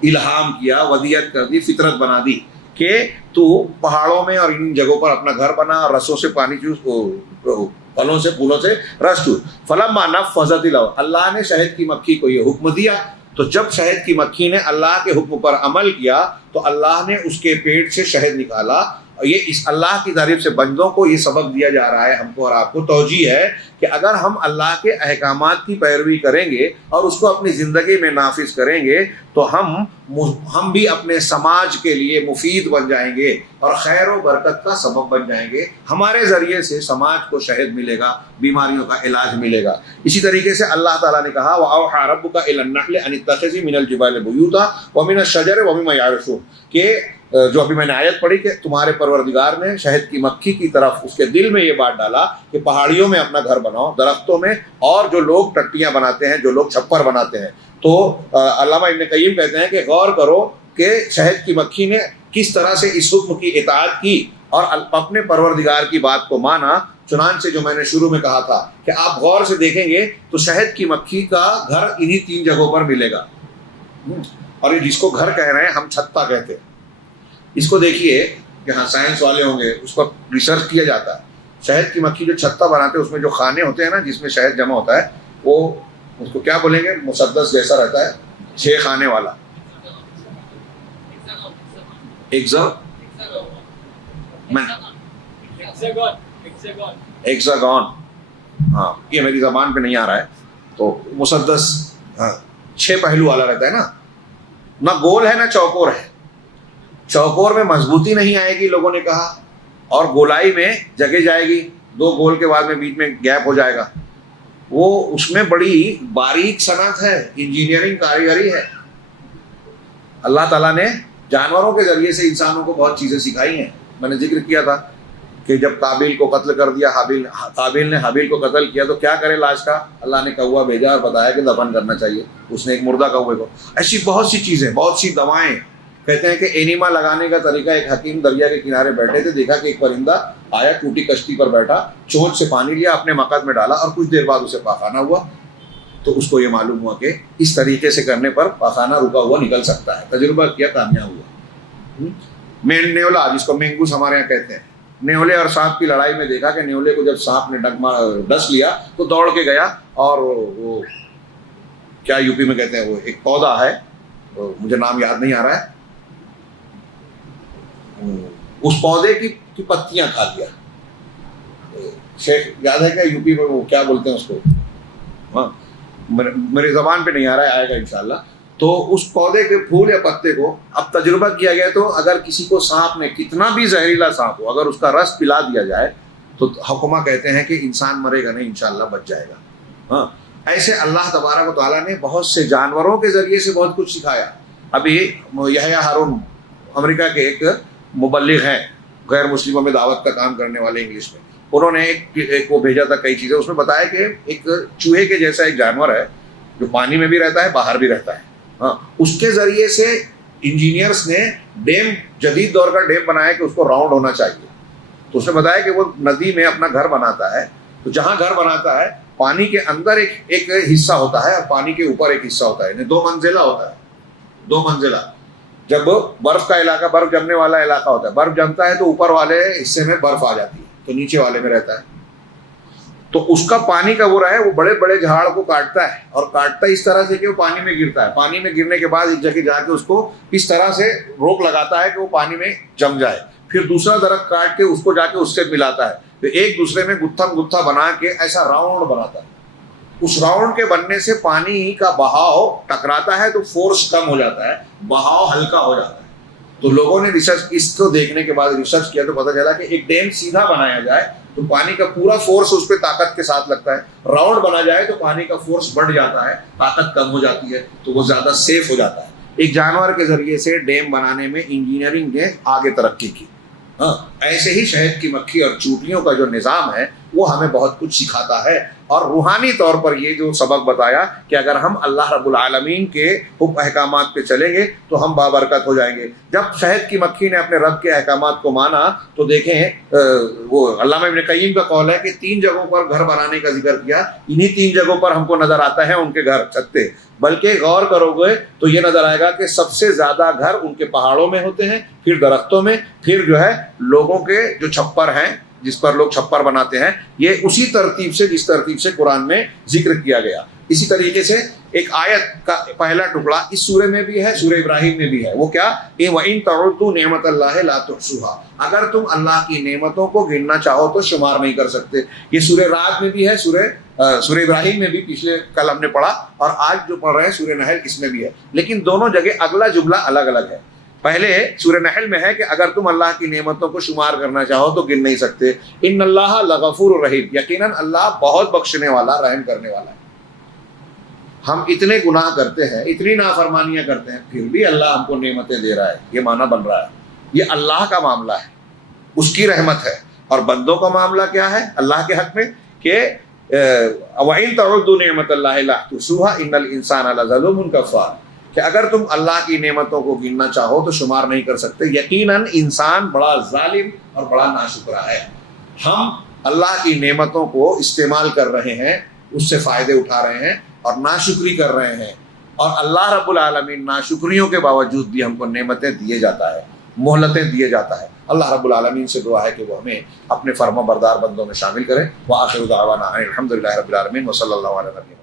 الہام کیا، ودیت کر دی، فطرت بنا دی کہ تو پہاڑوں میں اور ان جگہوں پر اپنا گھر بنا اور رسوں سے پانی چوس، پھلوں سے پھولوں سے رس چوس. فلما نفذت الأرض، اللہ نے شہد کی مکھی کو یہ حکم دیا. تو جب شہد کی مکھی نے اللہ کے حکم پر عمل کیا تو اللہ نے اس کے پیٹ سے شہد نکالا. یہ اس اللہ کی تعریف سے بندوں کو یہ سبق دیا جا رہا ہے، ہم کو اور آپ کو توجیہ ہے کہ اگر ہم اللہ کے احکامات کی پیروی کریں گے اور اس کو اپنی زندگی میں نافذ کریں گے تو ہم بھی اپنے سماج کے لیے مفید بن جائیں گے اور خیر و برکت کا سبب بن جائیں گے. ہمارے ذریعے سے سماج کو شہد ملے گا، بیماریوں کا علاج ملے گا. اسی طریقے سے اللہ تعالیٰ نے کہا وَأَوْحَىٰ رَبُّكَ إِلَى النَّحْلِ أَنِ اتَّخِذِي مِنَ الْجِبَالِ بُيُوتًا وَمِنَ الشَّجَرِ وَمِمَّا يَعْرِشُونَ، کہ جو ابھی میں نے آیت پڑھی کہ تمہارے پروردگار نے شہد کی مکھی کی طرف اس کے دل میں یہ بات ڈالا کہ پہاڑیوں میں اپنا گھر بناؤ، درختوں میں، اور جو لوگ ٹٹیاں بناتے ہیں، جو لوگ چھپر بناتے ہیں. تو علامہ ابن قیم کہتے ہیں کہ غور کرو کہ شہد کی مکھی نے کس طرح سے اس حکم کی اطاعت کی اور اپنے پروردگار کی بات کو مانا. چنانچہ جو میں نے شروع میں کہا تھا کہ آپ غور سے دیکھیں گے تو شہد کی مکھی کا گھر انہی 3 جگہوں پر ملے گا. اور یہ جس کو گھر کہہ رہے ہیں ہم چھتا کہتے ہیں. اس کو دیکھیے کہ ہاں سائنس والے ہوں گے، اس پر ریسرچ کیا جاتا ہے. شہد کی مکھی جو چھتا بناتے ہیں اس میں جو خانے ہوتے ہیں نا جس میں شہد جمع ہوتا ہے، وہ اس کو کیا بولیں گے، مسدس جیسا رہتا ہے، 6 خانے والا. ایکزاگون، ہاں یہ میری زبان پہ نہیں آ رہا ہے. تو مسدس 6 پہلو والا رہتا ہے نا، نہ گول ہے نہ چوکور ہے. چوکور میں مضبوطی نہیں آئے گی لوگوں نے کہا، اور گولائی میں جگہ جائے گی، 2 گول کے بعد میں بیچ میں گیپ ہو جائے گا. وہ اس میں بڑی باریک صنعت ہے، انجینئرنگ، کاریگری ہے. اللہ تعالیٰ نے جانوروں کے ذریعے سے انسانوں کو بہت چیزیں سکھائی ہیں. میں نے ذکر کیا تھا کہ جب قابیل کو قتل کر دیا، قابیل نے حابیل کو قتل کیا تو کیا کرے لاش کا؟ اللہ نے کوا بھیجا اور بتایا کہ دفن کرنا چاہیے. اس نے ایک مردہ کوے کو. ایسی بہت سی چیزیں، بہت سی دوائیں. کہتے ہیں کہ اینیما لگانے کا طریقہ، ایک حکیم دریا کے کنارے بیٹھے تھے، دیکھا کہ ایک پرندہ آیا، ٹوٹی کشتی پر بیٹھا، چونچ سے پانی لیا، اپنے مقد میں ڈالا اور کچھ دیر بعد اسے پاخانہ ہوا. تو اس کو یہ معلوم ہوا کہ اس طریقے سے کرنے پر پاخانہ رکا ہوا نکل سکتا ہے. تجربہ کیا، کامیاب ہوا. نیولا، جس کو مینگوس ہمارے یہاں کہتے ہیں، نیولے اور سانپ کی لڑائی میں دیکھا کہ نیولے کو جب سانپ نے ڈس لیا تو دوڑ کے گیا اور وہ کیا یو پی میں کہتے ہیں، وہ ایک پودا ہے، مجھے نام یاد نہیں آ رہا ہے، اس پودے کی پتیاں کھا لیا. شیخ یاد ہے کیا یو پی میں وہ کیا بولتے ہیں اس کو؟ ہاں میری زبان پہ نہیں آ رہا ہے، آئے گا انشاءاللہ. تو اس پودے کے پھول یا پتے کو اب تجربہ کیا گیا تو اگر کسی کو سانپ نے، کتنا بھی زہریلا سانپ ہو، اگر اس کا رس پلا دیا جائے تو حکمہ کہتے ہیں کہ انسان مرے گا نہیں، انشاءاللہ بچ جائے گا. ہاں ایسے اللہ تبارک و تعالیٰ نے بہت سے جانوروں کے ذریعے سے بہت کچھ سکھایا. ابھی یحییٰ ہارون امریکہ کے ایک مبلغ ہیں، غیر مسلموں میں دعوت کا کام کرنے والے، انگلش میں. انہوں نے ایک وہ بھیجا تھا کئی چیزیں، اس میں بتایا کہ ایک چوہے کے جیسا ایک جانور ہے جو پانی میں بھی رہتا ہے، باہر بھی رہتا ہے. ہاں اس کے ذریعے سے انجینئرس نے ڈیم، جدید دور کا ڈیم بنایا کہ اس کو راؤنڈ ہونا چاہیے. تو اس نے بتایا کہ وہ ندی میں اپنا گھر بناتا ہے، تو جہاں گھر بناتا ہے پانی کے اندر ایک حصہ ہوتا ہے اور پانی کے اوپر ایک حصہ ہوتا ہے، یعنی 2 منزلہ ہوتا ہے. 2 منزلہ. جب برف کا علاقہ، برف جمنے والا علاقہ ہوتا ہے، برف جمتا ہے تو اوپر والے حصے میں برف آ جاتی ہے تو نیچے والے میں رہتا ہے. تو اس کا پانی کا وہ وہ بڑے بڑے جھاڑ کو کاٹتا ہے، اور کاٹتا اس طرح سے کہ وہ پانی میں گرتا ہے. پانی میں گرنے کے بعد ایک جگہ جا کے اس کو اس طرح سے روک لگاتا ہے کہ وہ پانی میں جم جائے. پھر دوسرا درخت کاٹ کے اس کو جا کے اس سے ملاتا ہے، پھر ایک دوسرے میں گتھا گتھا بنا کے ایسا راؤنڈ بناتا ہے. اس راؤنڈ کے بننے سے پانی کا بہاؤ ٹکراتا ہے تو فورس کم ہو جاتا ہے، بہاؤ ہلکا ہو جاتا ہے۔ تو لوگوں نے ریسرچ اس کو دیکھنے کے بعد ریسرچ کیا تو پتہ چلا کہ ایک ڈیم سیدھا بنایا جائے تو پانی کا پورا فورس اس پہ طاقت کے ساتھ لگتا ہے، راؤنڈ بنا جائے تو پانی کا فورس بڑھ جاتا ہے، طاقت کم ہو جاتی ہے، تو وہ زیادہ سیف ہو جاتا ہے۔ ایک جانور کے ذریعے سے ڈیم بنانے میں انجینئرنگ نے آگے ترقی کی۔ ہاں، ایسے ہی شہد کی مکھی اور چونٹیوں کا جو نظام ہے وہ ہمیں بہت کچھ سکھاتا ہے، اور روحانی طور پر یہ جو سبق بتایا کہ اگر ہم اللہ رب العالمین کے حکم احکامات پہ چلیں گے تو ہم بابرکت ہو جائیں گے۔ جب شہد کی مکھی نے اپنے رب کے احکامات کو مانا تو دیکھیں وہ علامہ ابن قیم کا قول ہے کہ 3 جگہوں پر گھر بنانے کا ذکر کیا، انہی 3 جگہوں پر ہم کو نظر آتا ہے ان کے گھر چھتے، بلکہ غور کرو گے تو یہ نظر آئے گا کہ سب سے زیادہ گھر ان کے پہاڑوں میں ہوتے ہیں، پھر درختوں میں، پھر جو ہے لوگوں کے جو چھپر ہیں جس پر لوگ چھپر بناتے ہیں، یہ اسی ترتیب سے جس ترتیب سے قرآن میں ذکر کیا گیا۔ اسی طریقے سے ایک آیت کا پہلا ٹکڑا اس سورہ میں بھی ہے، سورہ ابراہیم میں بھی ہے، وہ کیا؟ وَإِن تَعُدُّوا نِعْمَتَ اللَّهِ لَا تُحْصُوهَا، اگر تم اللہ کی نعمتوں کو گننا چاہو تو شمار نہیں کر سکتے۔ یہ سورہ رات میں بھی ہے، سورہ ابراہیم میں بھی پچھلے کل ہم نے پڑھا، اور آج جو پڑھ رہے ہیں سورہ نحل اس میں بھی ہے، لیکن دونوں جگہ اگلا جملہ الگ الگ ہے۔ پہلے سورہ نحل میں ہے کہ اگر تم اللہ کی نعمتوں کو شمار کرنا چاہو تو گن نہیں سکتے۔ ان اللہ لغفور رحیم، یقیناً اللہ بہت بخشنے والا، رحم کرنے والا ہے۔ ہم اتنے گناہ کرتے ہیں، اتنی نافرمانیاں کرتے ہیں، پھر بھی اللہ ہم کو نعمتیں دے رہا ہے، یہ معنی بن رہا ہے۔ یہ اللہ کا معاملہ ہے، اس کی رحمت ہے۔ اور بندوں کا معاملہ کیا ہے اللہ کے حق میں کہ وَإِن تَعُدُّوا نِعْمَتَ اللَّهِ لَا تُحْصُوهَا إِنَّ الْإِنسَانَ لَظَلُومٌ كَفَّارٌ، کہ اگر تم اللہ کی نعمتوں کو گننا چاہو تو شمار نہیں کر سکتے، یقیناً انسان بڑا ظالم اور بڑا ناشکرا ہے۔ ہم اللہ کی نعمتوں کو استعمال کر رہے ہیں، اس سے فائدے اٹھا رہے ہیں اور ناشکری کر رہے ہیں، اور اللہ رب العالمین ناشکریوں کے باوجود بھی ہم کو نعمتیں دیے جاتا ہے، مہلتیں دیے جاتا ہے۔ اللہ رب العالمین سے دعا ہے کہ وہ ہمیں اپنے فرما بردار بندوں میں شامل کرے۔ وآخر دعوانا الحمدللہ رب العالمین وصلی اللہ علیہ وسلم۔